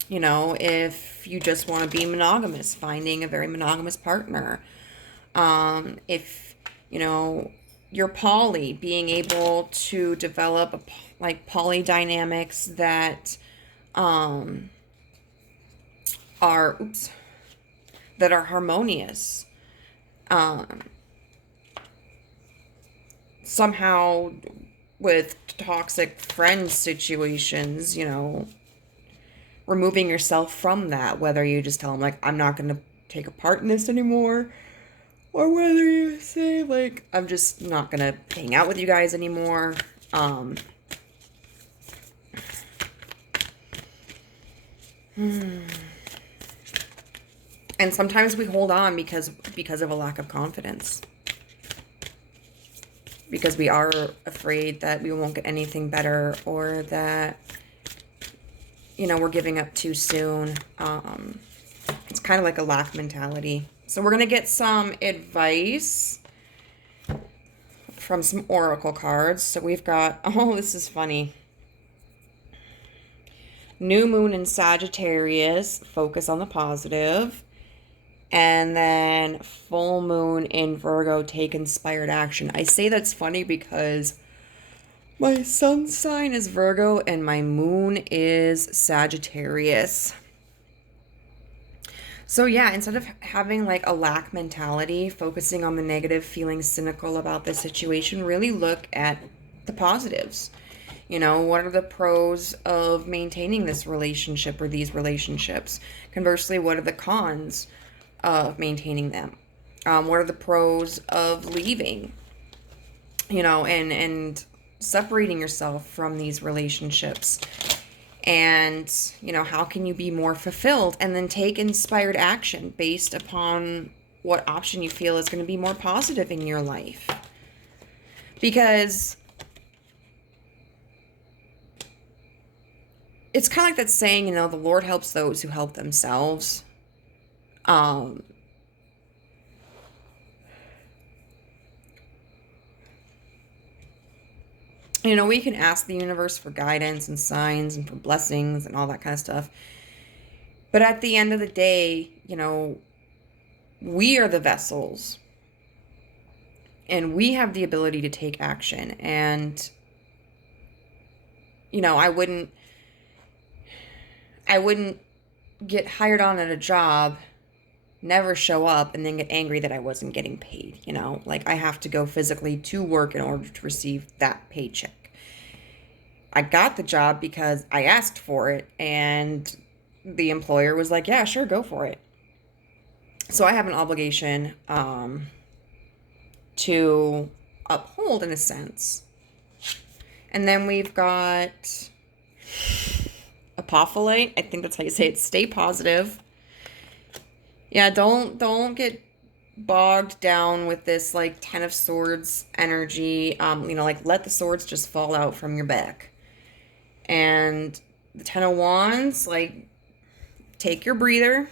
You know, if you just want to be monogamous, finding a very monogamous partner. If, you know, you're poly, being able to develop like poly dynamics that are harmonious. Somehow with toxic friend situations, you know, removing yourself from that, whether you just tell them, like, I'm not going to take a part in this anymore, or whether you say, like, I'm just not going to hang out with you guys anymore. And sometimes we hold on because of a lack of confidence. Because we are afraid that we won't get anything better, or that, you know, we're giving up too soon. It's kind of like a lack mentality. So we're going to get some advice from some oracle cards. So we've got, oh, this is funny. New moon in Sagittarius, focus on the positive. And then full moon in Virgo, take inspired action. I say that's funny because my sun sign is Virgo and my moon is Sagittarius. So yeah, instead of having like a lack mentality, focusing on the negative, feeling cynical about the situation, really look at the positives. You know, what are the pros of maintaining this relationship or these relationships? Conversely, what are the cons of maintaining them? What are the pros of leaving? You know, and separating yourself from these relationships. And, you know, how can you be more fulfilled? And then take inspired action based upon what option you feel is going to be more positive in your life. Because it's kind of like that saying, you know, the Lord helps those who help themselves. You know, we can ask the universe for guidance and signs and for blessings and all that kind of stuff. But at the end of the day, you know, we are the vessels. And we have the ability to take action. And, you know, I wouldn't get hired on at a job, never show up, and then get angry that I wasn't getting paid, you know? Like, I have to go physically to work in order to receive that paycheck. I got the job because I asked for it, and the employer was like, yeah, sure, go for it. So I have an obligation to uphold, in a sense. And then we've got apophyllite. I think that's how you say it. Stay positive. Yeah, don't get bogged down with this like Ten of Swords energy. You know, like let the swords just fall out from your back. And the Ten of Wands, like take your breather,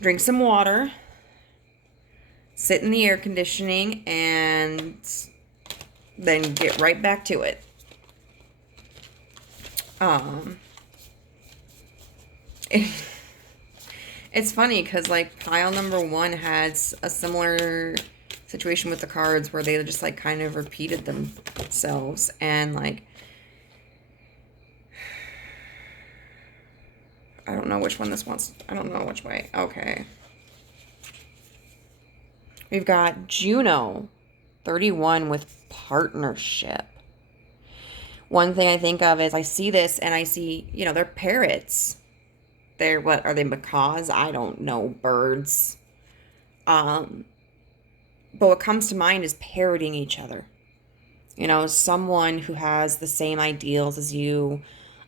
drink some water, sit in the air conditioning, and then get right back to it. It's funny because like pile number 1 had a similar situation with the cards where they just like kind of repeated themselves, and like I don't know which one this wants. I don't know which way. Okay. We've got Juno 31 with partnership. One thing I think of is I see this and I see, you know, they're parrots. They're, what are they, macaws? I don't know, birds. But what comes to mind is parroting each other. You know, someone who has the same ideals as you,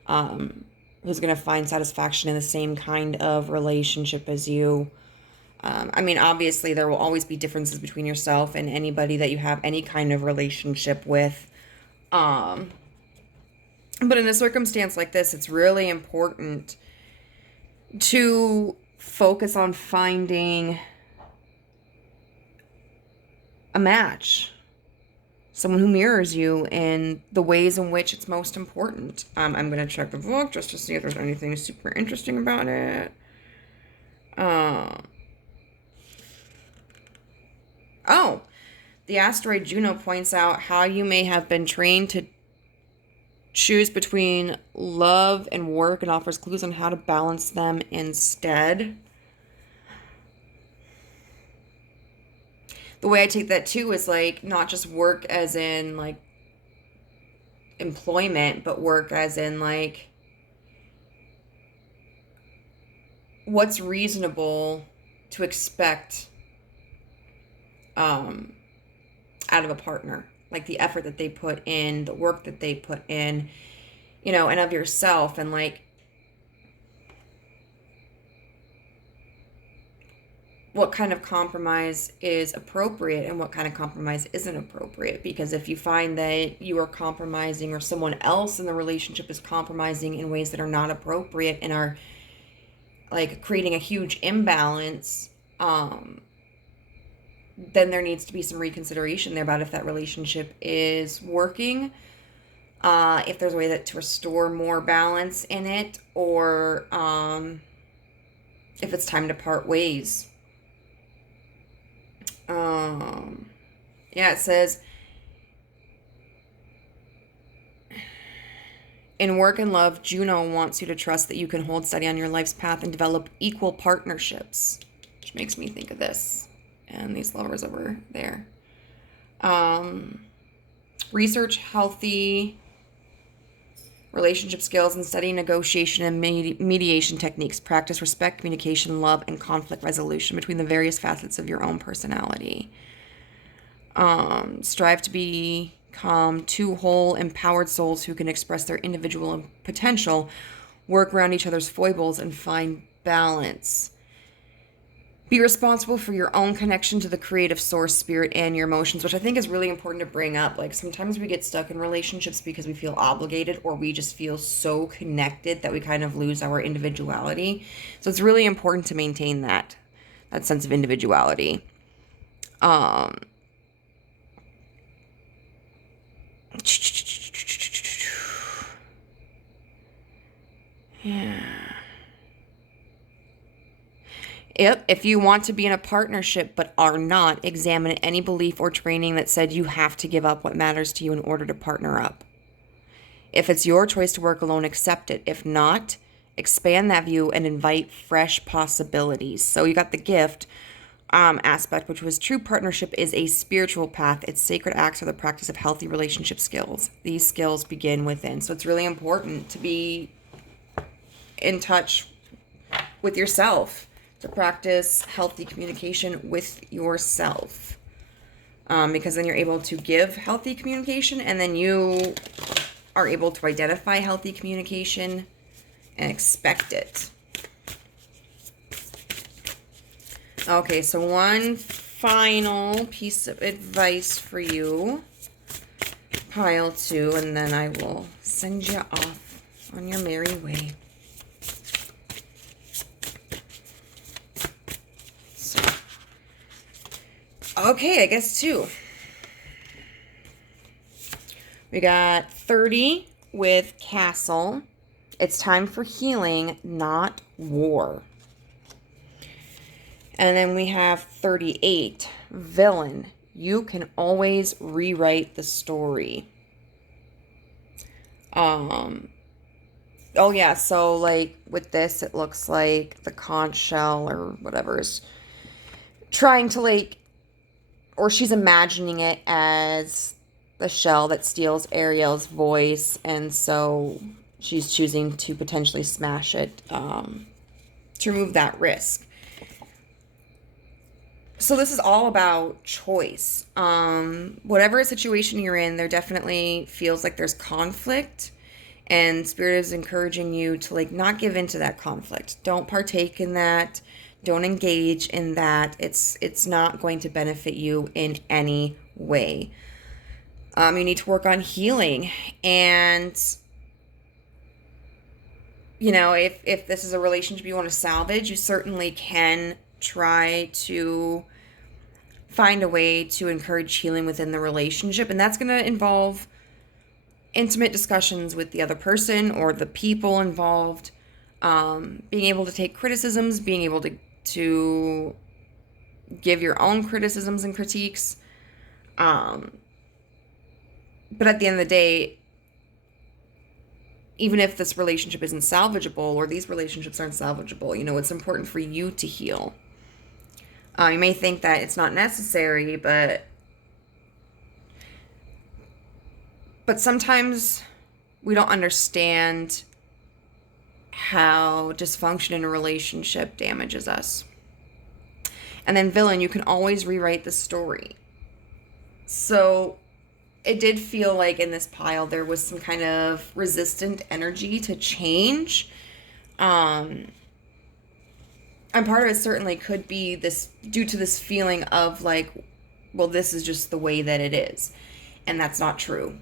who's going to find satisfaction in the same kind of relationship as you. I mean, obviously, there will always be differences between yourself and anybody that you have any kind of relationship with. But in a circumstance like this, it's really important to focus on finding a match. Someone who mirrors you in the ways in which it's most important. I'm going to check the book just to see if there's anything super interesting about it. Oh, the asteroid Juno points out how you may have been trained to choose between love and work and offers clues on how to balance them instead. The way I take that too is like not just work as in like employment, but work as in like what's reasonable to expect out of a partner. Like the effort that they put in, the work that they put in, you know, and of yourself, and like what kind of compromise is appropriate and what kind of compromise isn't appropriate. Because if you find that you are compromising or someone else in the relationship is compromising in ways that are not appropriate and are like creating a huge imbalance, then there needs to be some reconsideration there about if that relationship is working, if there's a way to restore more balance in it, or if it's time to part ways. Yeah, it says, in work and love, Juno wants you to trust that you can hold steady on your life's path and develop equal partnerships, which makes me think of this and these lovers over there. Research healthy relationship skills and study negotiation and mediation techniques. Practice respect, communication, love, and conflict resolution between the various facets of your own personality. Strive to become two whole, empowered souls who can express their individual potential, work around each other's foibles, and find balance. Be responsible for your own connection to the creative source, spirit, and your emotions, which I think is really important to bring up. Like, sometimes we get stuck in relationships because we feel obligated, or we just feel so connected that we kind of lose our individuality. So it's really important to maintain that sense of individuality. Yeah. If you want to be in a partnership but are not, examine any belief or training that said you have to give up what matters to you in order to partner up. If it's your choice to work alone, accept it. If not, expand that view and invite fresh possibilities. So you got the gift aspect, which was true partnership is a spiritual path. Its sacred acts are the practice of healthy relationship skills. These skills begin within. So it's really important to be in touch with yourself, to practice healthy communication with yourself, because then you're able to give healthy communication, and then you are able to identify healthy communication and expect it. Okay, so one final piece of advice for you, pile 2, and then I will send you off on your merry way. Okay, I guess 2. We got 30 with Castle. It's time for healing, not war. And then we have 38, Villain. You can always rewrite the story. Oh yeah, so like with this, it looks like the conch shell or whatever is trying to like, or she's imagining it as the shell that steals Ariel's voice, and so she's choosing to potentially smash it to remove that risk. So this is all about choice. Whatever situation you're in, there definitely feels like there's conflict, and Spirit is encouraging you to like not give into that conflict. Don't partake in that. Don't engage in that. It's not going to benefit you in any way. You need to work on healing. And, you know, if this is a relationship you want to salvage, you certainly can try to find a way to encourage healing within the relationship. And that's going to involve intimate discussions with the other person or the people involved, being able to take criticisms, being able to give your own criticisms and critiques. But at the end of the day, even if this relationship isn't salvageable, or these relationships aren't salvageable, you know, it's important for you to heal. You may think that it's not necessary, but sometimes we don't understand how dysfunction in a relationship damages us. And then Villain, you can always rewrite the story. So it did feel like in this pile there was some kind of resistant energy to change. And part of it certainly could be this due to this feeling of like, well, this is just the way that it is. And that's not true.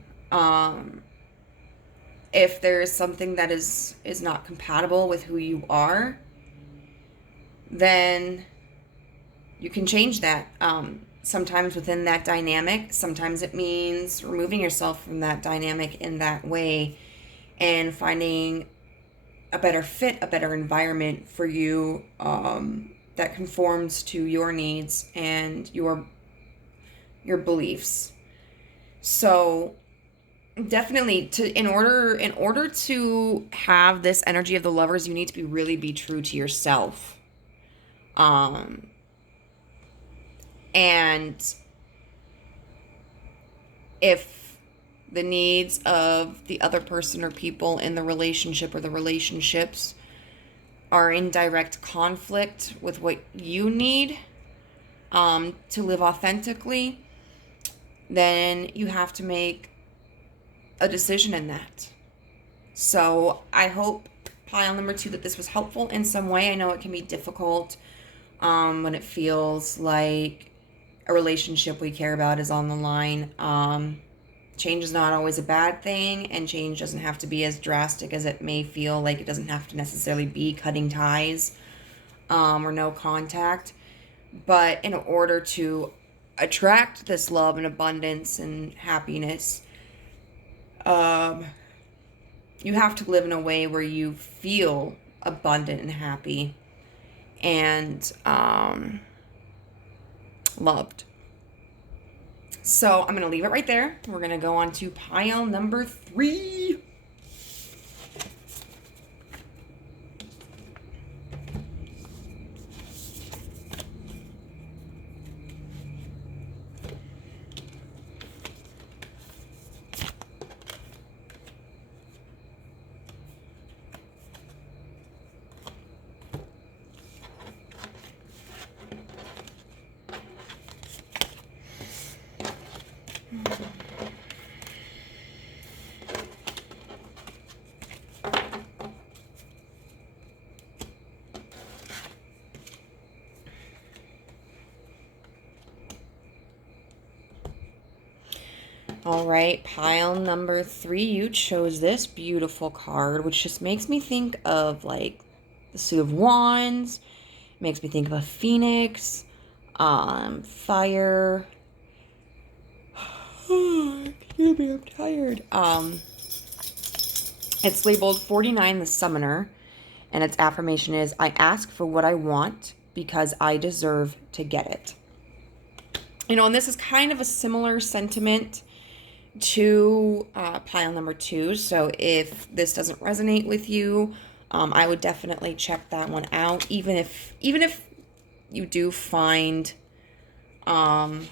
If there is something that is not compatible with who you are, then you can change that. sometimes within that dynamic. Sometimes it means removing yourself from that dynamic in that way and finding a better fit, a better environment for you that conforms to your needs and your beliefs. So definitely, in order to have this energy of the Lovers, you need to really be true to yourself. And if the needs of the other person or people in the relationship or the relationships are in direct conflict with what you need to live authentically, then you have to make a decision in that. So I hope, pile number 2, that this was helpful in some way. I know it can be difficult when it feels like a relationship we care about is on the line. Change is not always a bad thing, and change doesn't have to be as drastic as it may feel. Like, it doesn't have to necessarily be cutting ties or no contact. But in order to attract this love and abundance and happiness, you have to live in a way where you feel abundant and happy and loved. So I'm going to leave it right there. We're going to go on to pile number 3. All right, pile number 3, you chose this beautiful card, which just makes me think of like the Suit of Wands, makes me think of a phoenix, fire. Excuse me, I'm tired. It's labeled 49 the Summoner, and its affirmation is, I ask for what I want because I deserve to get it. You know, and this is kind of a similar sentiment to pile number 2. So if this doesn't resonate with you, I would definitely check that one out. Even if you do find some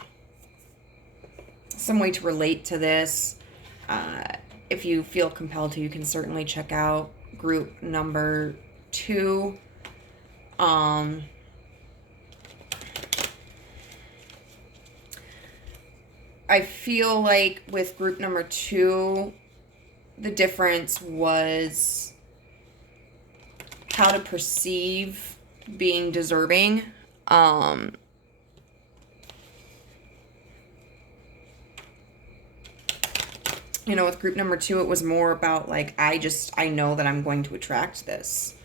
way to relate to this, if you feel compelled to, you can certainly check out group number 2. I feel like with group number 2, the difference was how to perceive being deserving. You know, with group number 2, it was more about like, I know that I'm going to attract this.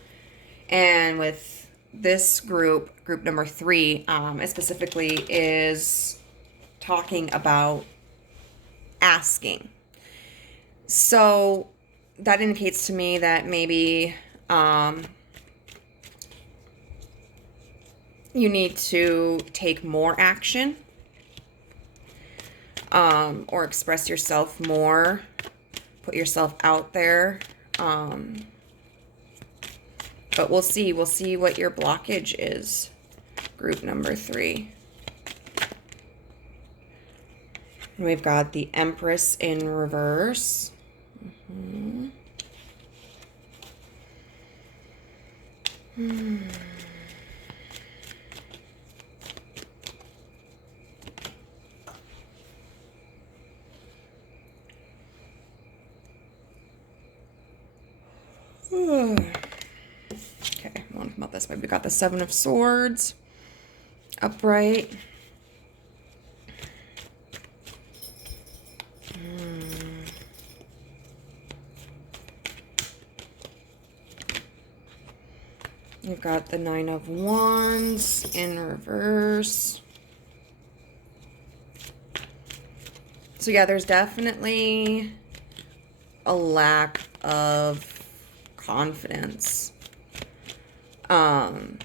And with this group number 3, it specifically is talking about asking. So that indicates to me that maybe you need to take more action, or express yourself more, put yourself out there. But we'll see what your blockage is, group number 3. We've got the Empress in reverse. Okay, I want to come out this way. We got the Seven of Swords upright. You've got the Nine of Wands in reverse. So yeah, there's definitely a lack of confidence going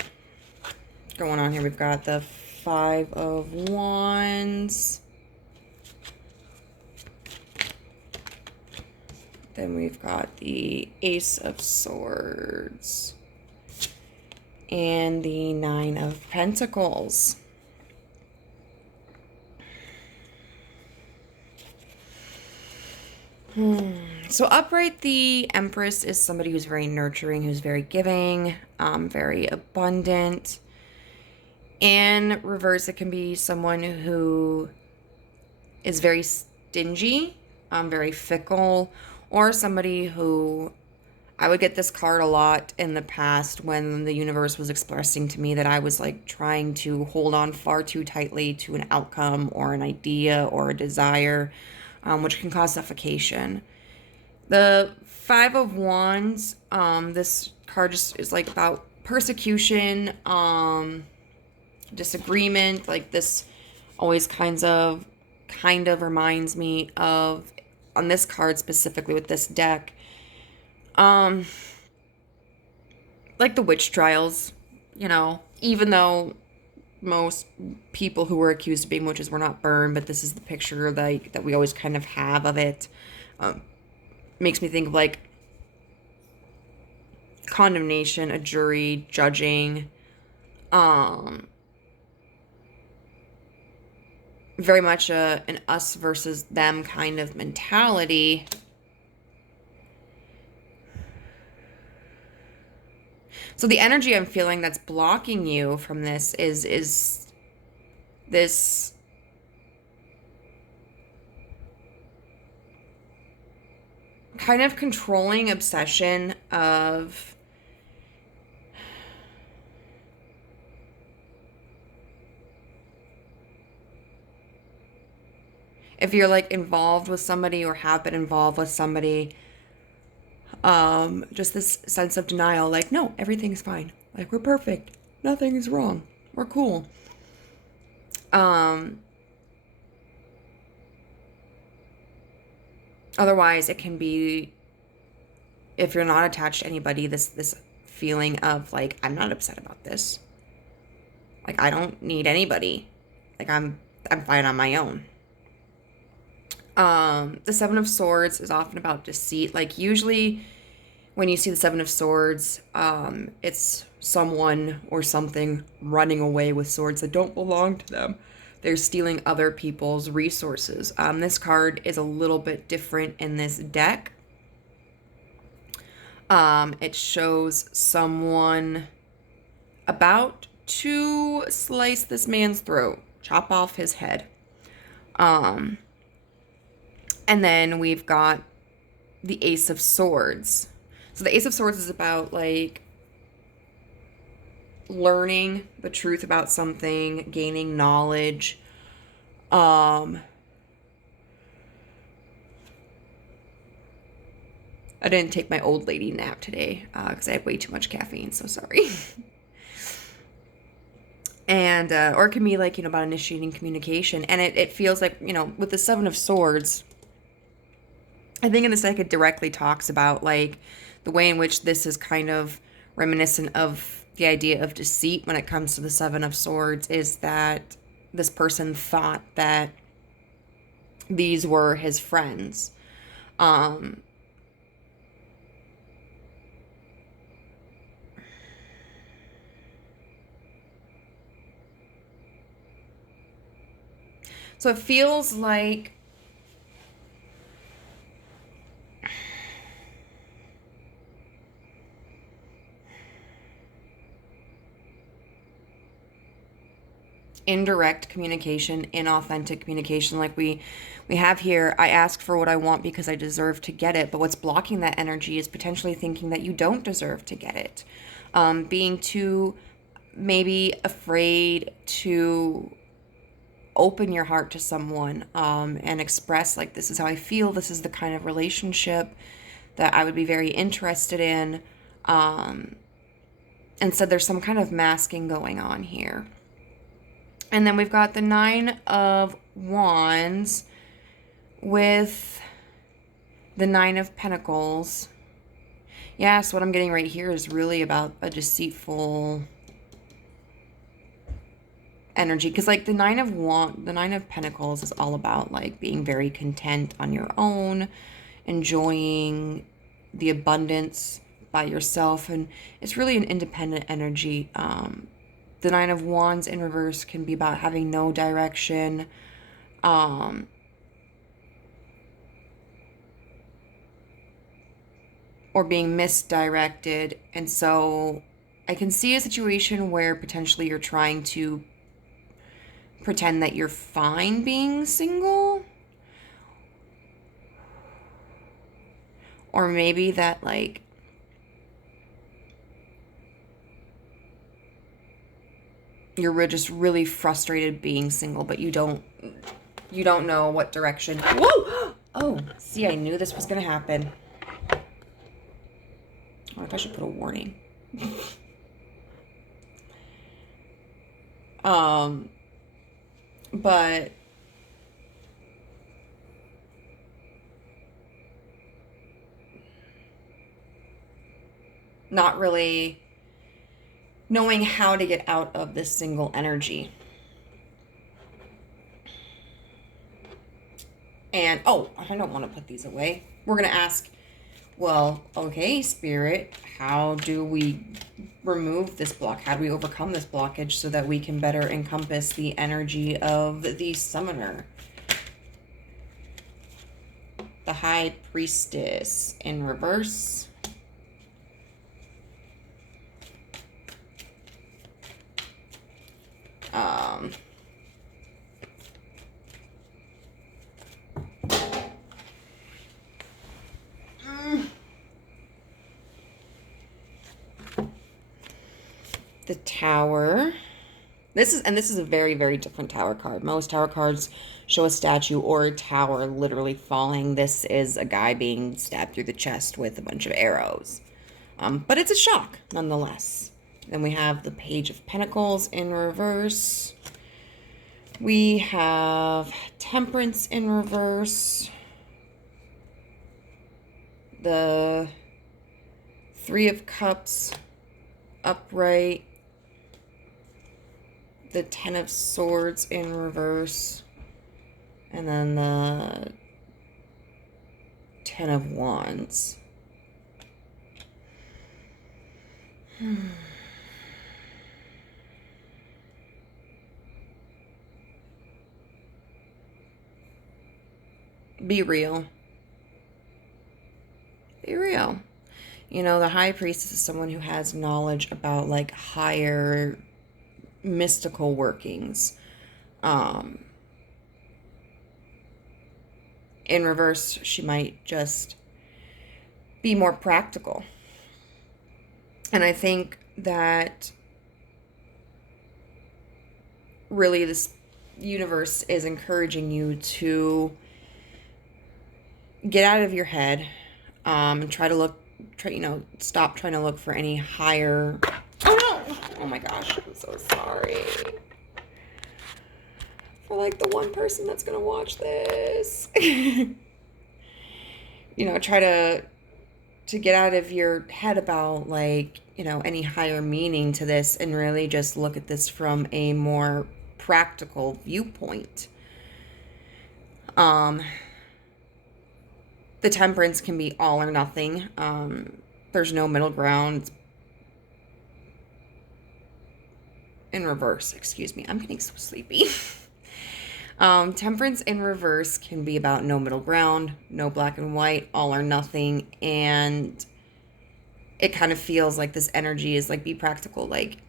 on here. We've got the Five of Wands. Then we've got the Ace of Swords. And the Nine of Pentacles. So upright, the Empress is somebody who's very nurturing, who's very giving, very abundant. In reverse, it can be someone who is very stingy, very fickle, or somebody who, I would get this card a lot in the past when the universe was expressing to me that I was like trying to hold on far too tightly to an outcome or an idea or a desire, which can cause suffocation. The Five of Wands, this card just is like about persecution, disagreement. Like this always kind of reminds me of, on this card specifically with this deck, like the witch trials, you know, even though most people who were accused of being witches were not burned, but this is the picture like that we always kind of have of it. Makes me think of like condemnation, a jury, judging, very much an us versus them kind of mentality. So the energy I'm feeling that's blocking you from this is this kind of controlling obsession of if you're like involved with somebody or have been involved with somebody, just this sense of denial, like, no, everything's fine. Like, we're perfect. Nothing is wrong. We're cool. Otherwise, it can be, if you're not attached to anybody, this feeling of like, I'm not upset about this. Like, I don't need anybody. Like, I'm fine on my own. The Seven of Swords is often about deceit. Like, usually when you see the Seven of Swords, it's someone or something running away with swords that don't belong to them. They're stealing other people's resources. This card is a little bit different in this deck. It shows someone about to slice this man's throat, chop off his head. And then we've got the Ace of Swords. So the Ace of Swords is about like learning the truth about something, gaining knowledge. I didn't take my old lady nap today because I had way too much caffeine, so sorry. And or it can be like, you know, about initiating communication. And it feels like, you know, with the Seven of Swords, I think in this deck it directly talks about like the way in which this is kind of reminiscent of the idea of deceit when it comes to the Seven of Swords, is that this person thought that these were his friends. So it feels like indirect communication, inauthentic communication. Like we have here, I ask for what I want because I deserve to get it. But what's blocking that energy is potentially thinking that you don't deserve to get it. Being too maybe afraid to open your heart to someone and express like, this is how I feel. This is the kind of relationship that I would be very interested in. Instead, there's some kind of masking going on here. And then we've got the Nine of Wands, with the Nine of Pentacles, yes, what I'm getting right here is really about a deceitful energy. Because like the Nine of Pentacles is all about like being very content on your own, enjoying the abundance by yourself, and it's really an independent energy. The Nine of Wands in reverse can be about having no direction, or being misdirected. And so I can see a situation where potentially you're trying to pretend that you're fine being single, or maybe that like you're just really frustrated being single, but you don't know what direction. Whoa! Oh, see, I knew this was gonna happen. I wonder if I should put a warning. But not really knowing how to get out of this single energy. And, oh, I don't want to put these away. We're going to ask, well, okay, Spirit, how do we remove this block? How do we overcome this blockage so that we can better encompass the energy of the Summoner? The High Priestess in reverse. The Tower. This is a very, very different Tower card. Most Tower cards show a statue or a tower literally falling. This is a guy being stabbed through the chest with a bunch of arrows. But it's a shock, nonetheless. Then we have the Page of Pentacles in reverse. We have Temperance in reverse. The Three of Cups upright. The Ten of Swords in reverse. And then the Ten of Wands. Be real. Be real. You know, the High Priestess is someone who has knowledge about like higher mystical workings. In reverse, she might just be more practical. And I think that really this universe is encouraging you to get out of your head, and stop trying to look for any higher. Oh no! Oh my gosh, I'm so sorry. For like the one person that's gonna watch this. Try to get out of your head about like, any higher meaning to this, and really just look at this from a more practical viewpoint. The Temperance can be all or nothing. There's no middle ground. In reverse, excuse me. I'm getting so sleepy. Temperance in reverse can be about no middle ground, no black and white, all or nothing. And it kind of feels like this energy is like, be practical. Like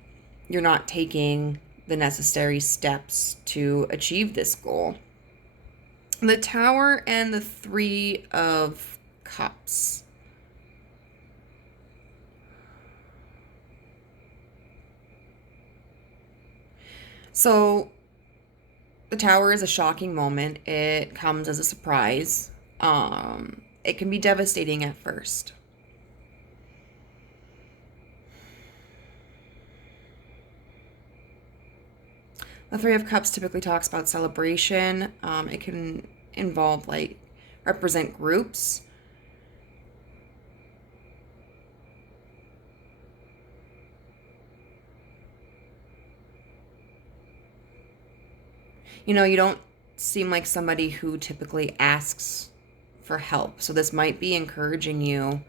you're not taking the necessary steps to achieve this goal. The Tower and the Three of Cups. So the Tower is a shocking moment. It comes as a surprise. It can be devastating at first. The Three of Cups typically talks about celebration. It can involve like represent groups. You know, you don't seem like somebody who typically asks for help. So this might be encouraging you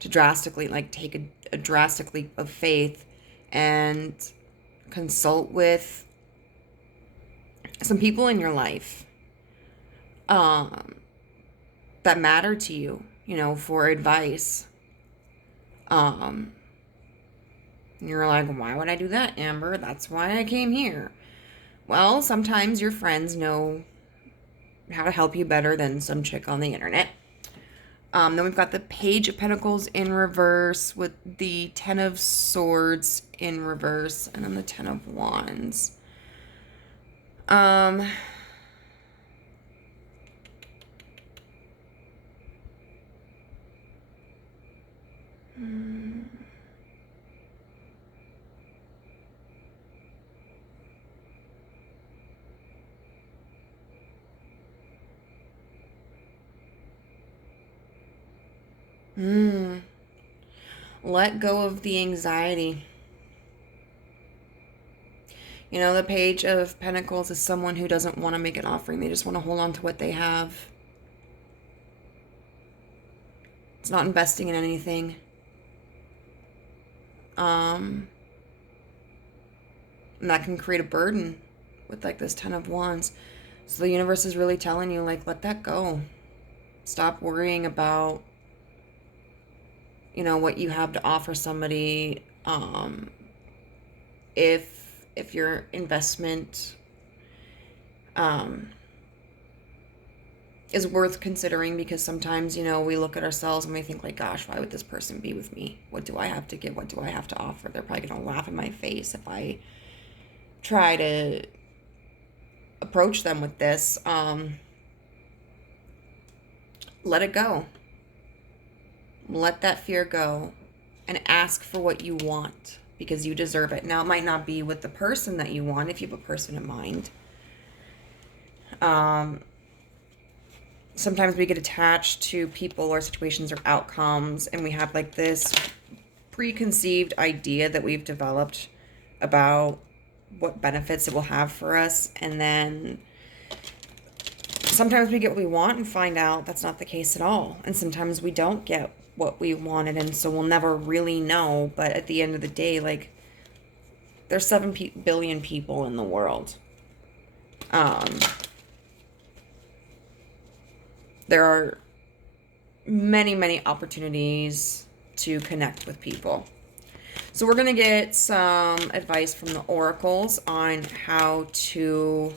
to drastically, like, take a drastic leap of faith and consult with some people in your life that matter to you, you know, for advice. You're like, why would I do that, Amber? That's why I came here. Well, sometimes your friends know how to help you better than some chick on the internet. Then we've got the Page of Pentacles in reverse with the Ten of Swords in reverse, and then the Ten of Wands. Let go of the anxiety. You know, the Page of Pentacles is someone who doesn't want to make an offering. They just want to hold on to what they have. It's not investing in anything. And that can create a burden with, like, this Ten of Wands. So the universe is really telling you, like, let that go. Stop worrying about, you know, what you have to offer somebody. If your investment is worth considering, because sometimes, you know, we look at ourselves and we think, like, gosh, why would this person be with me? What do I have to give? What do I have to offer? They're probably going to laugh in my face if I try to approach them with this. Let it go. Let that fear go and ask for what you want, because you deserve it. Now, it might not be with the person that you want if you have a person in mind. Sometimes we get attached to people or situations or outcomes, and we have, like, this preconceived idea that we've developed about what benefits it will have for us. And then sometimes we get what we want and find out that's not the case at all. And sometimes we don't get what we wanted, and so we'll never really know. But at the end of the day, like, there's 7 billion people in the world. There are many, many opportunities to connect with people. So we're going to get some advice from the oracles on how to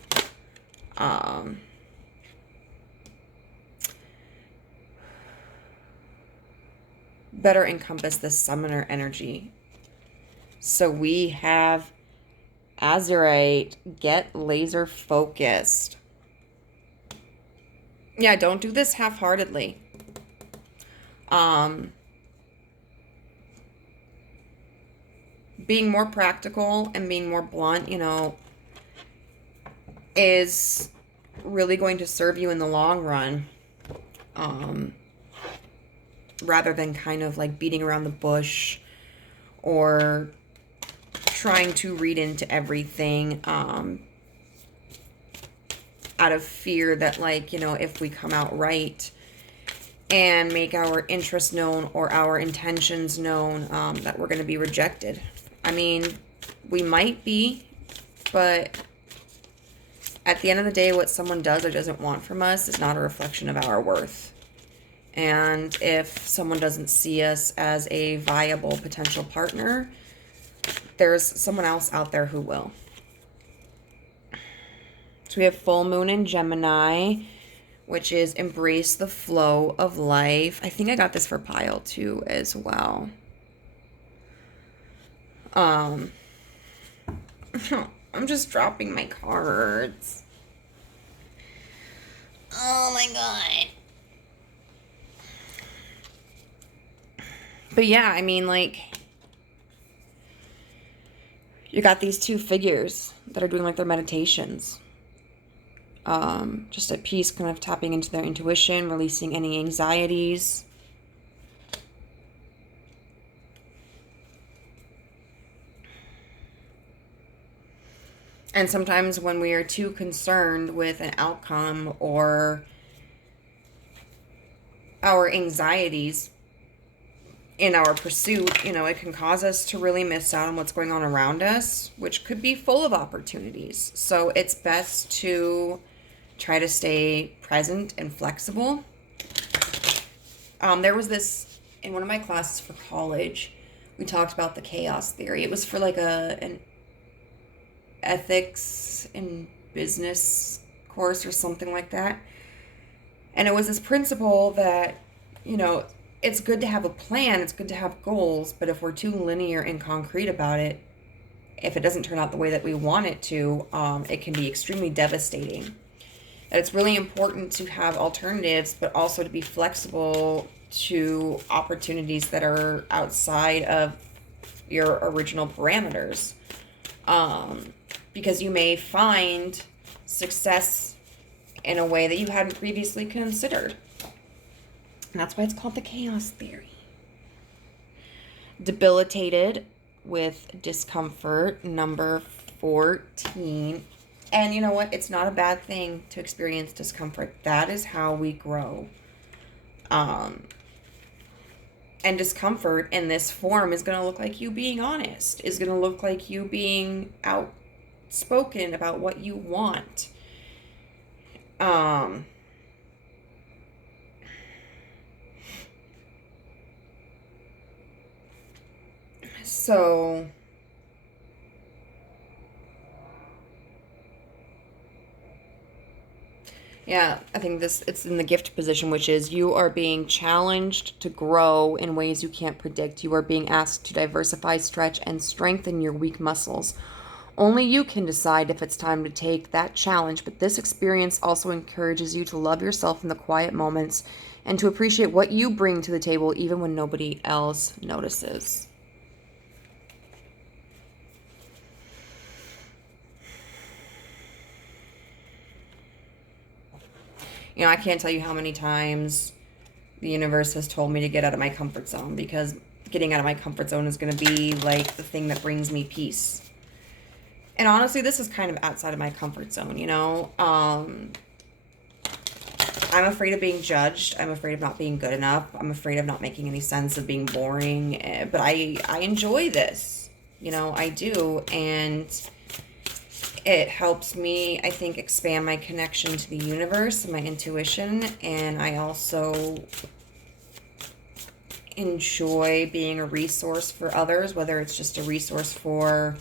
better encompass this summoner energy. So we have Azurite, get laser focused. Yeah, don't do this half-heartedly. Being more practical and being more blunt, you know, is really going to serve you in the long run. Rather than kind of like beating around the bush or trying to read into everything out of fear that, like, you know, if we come out right and make our interests known or our intentions known, that we're going to be rejected. I mean, we might be, but at the end of the day, what someone does or doesn't want from us is not a reflection of our worth. And if someone doesn't see us as a viable potential partner, there's someone else out there who will. So we have full moon in Gemini, which is embrace the flow of life. I think I got this for pile too as well. I'm just dropping my cards. Oh my god. But yeah, I mean, like, you got these 2 figures that are doing, like, their meditations. just at peace, kind of tapping into their intuition, releasing any anxieties. And sometimes when we are too concerned with an outcome or our anxieties in our pursuit, it can cause us to really miss out on what's going on around us, which could be full of opportunities. So it's best to try to stay present and flexible. There was this, in one of my classes for college, we talked about the chaos theory. It was for like an ethics in business course or something like that. And it was this principle that, it's good to have a plan, it's good to have goals, but if we're too linear and concrete about it, if it doesn't turn out the way that we want it to, it can be extremely devastating. And it's really important to have alternatives, but also to be flexible to opportunities that are outside of your original parameters. Because you may find success in a way that you hadn't previously considered. And that's why it's called the chaos theory. Debilitated with discomfort, number 14. And you know what? It's not a bad thing to experience discomfort. That is how we grow. And discomfort in this form is going to look like you being honest, is going to look like you being outspoken about what you want. So yeah, I think it's in the gift position, which is you are being challenged to grow in ways you can't predict. You are being asked to diversify, stretch, and strengthen your weak muscles. Only you can decide if it's time to take that challenge, but this experience also encourages you to love yourself in the quiet moments and to appreciate what you bring to the table even when nobody else notices. I can't tell you how many times the universe has told me to get out of my comfort zone, because getting out of my comfort zone is going to be like the thing that brings me peace. And honestly, this is kind of outside of my comfort zone, I'm afraid of being judged. I'm afraid of not being good enough. I'm afraid of not making any sense, of being boring. But I enjoy this. I do. And it helps me, I think, expand my connection to the universe and my intuition. And I also enjoy being a resource for others, whether it's just a resource for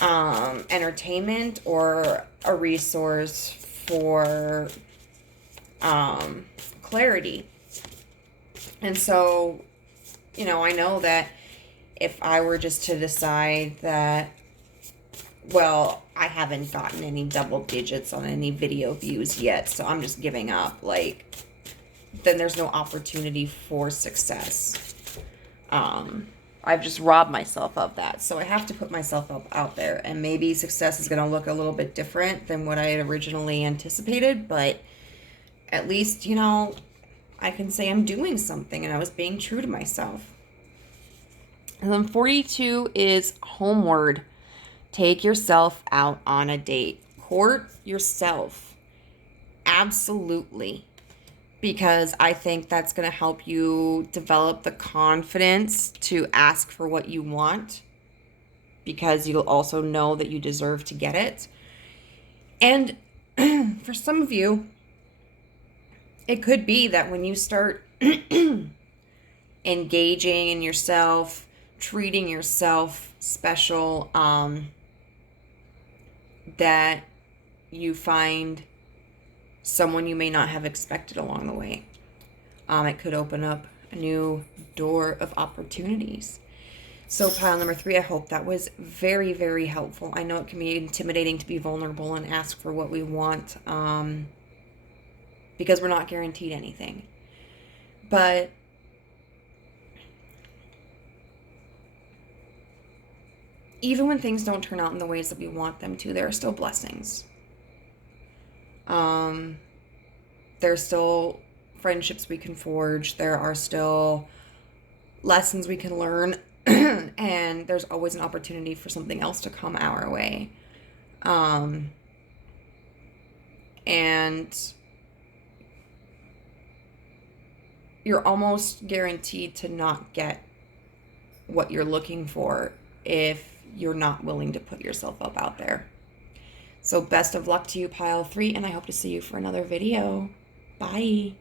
entertainment or a resource for clarity. And so, I know that if I were just to decide that, well, I haven't gotten any double digits on any video views yet, so I'm just giving up, then there's no opportunity for success. I've just robbed myself of that. So I have to put myself out there, and maybe success is going to look a little bit different than what I had originally anticipated, but at least, I can say I'm doing something and I was being true to myself. And then 42 is homeward. Take yourself out on a date. Court yourself. Absolutely. Because I think that's going to help you develop the confidence to ask for what you want, because you'll also know that you deserve to get it. And for some of you, it could be that when you start engaging in yourself, treating yourself special, that you find someone you may not have expected along the way. It could open up a new door of opportunities. So pile number 3, I hope that was very, very helpful. I know it can be intimidating to be vulnerable and ask for what we want, because we're not guaranteed anything. But even when things don't turn out in the ways that we want them to, there are still blessings. There's still friendships we can forge. There are still lessons we can learn. And there's always an opportunity for something else to come our way. And you're almost guaranteed to not get what you're looking for if you're not willing to put yourself up out there. So best of luck to you, pile 3, and I hope to see you for another video. Bye.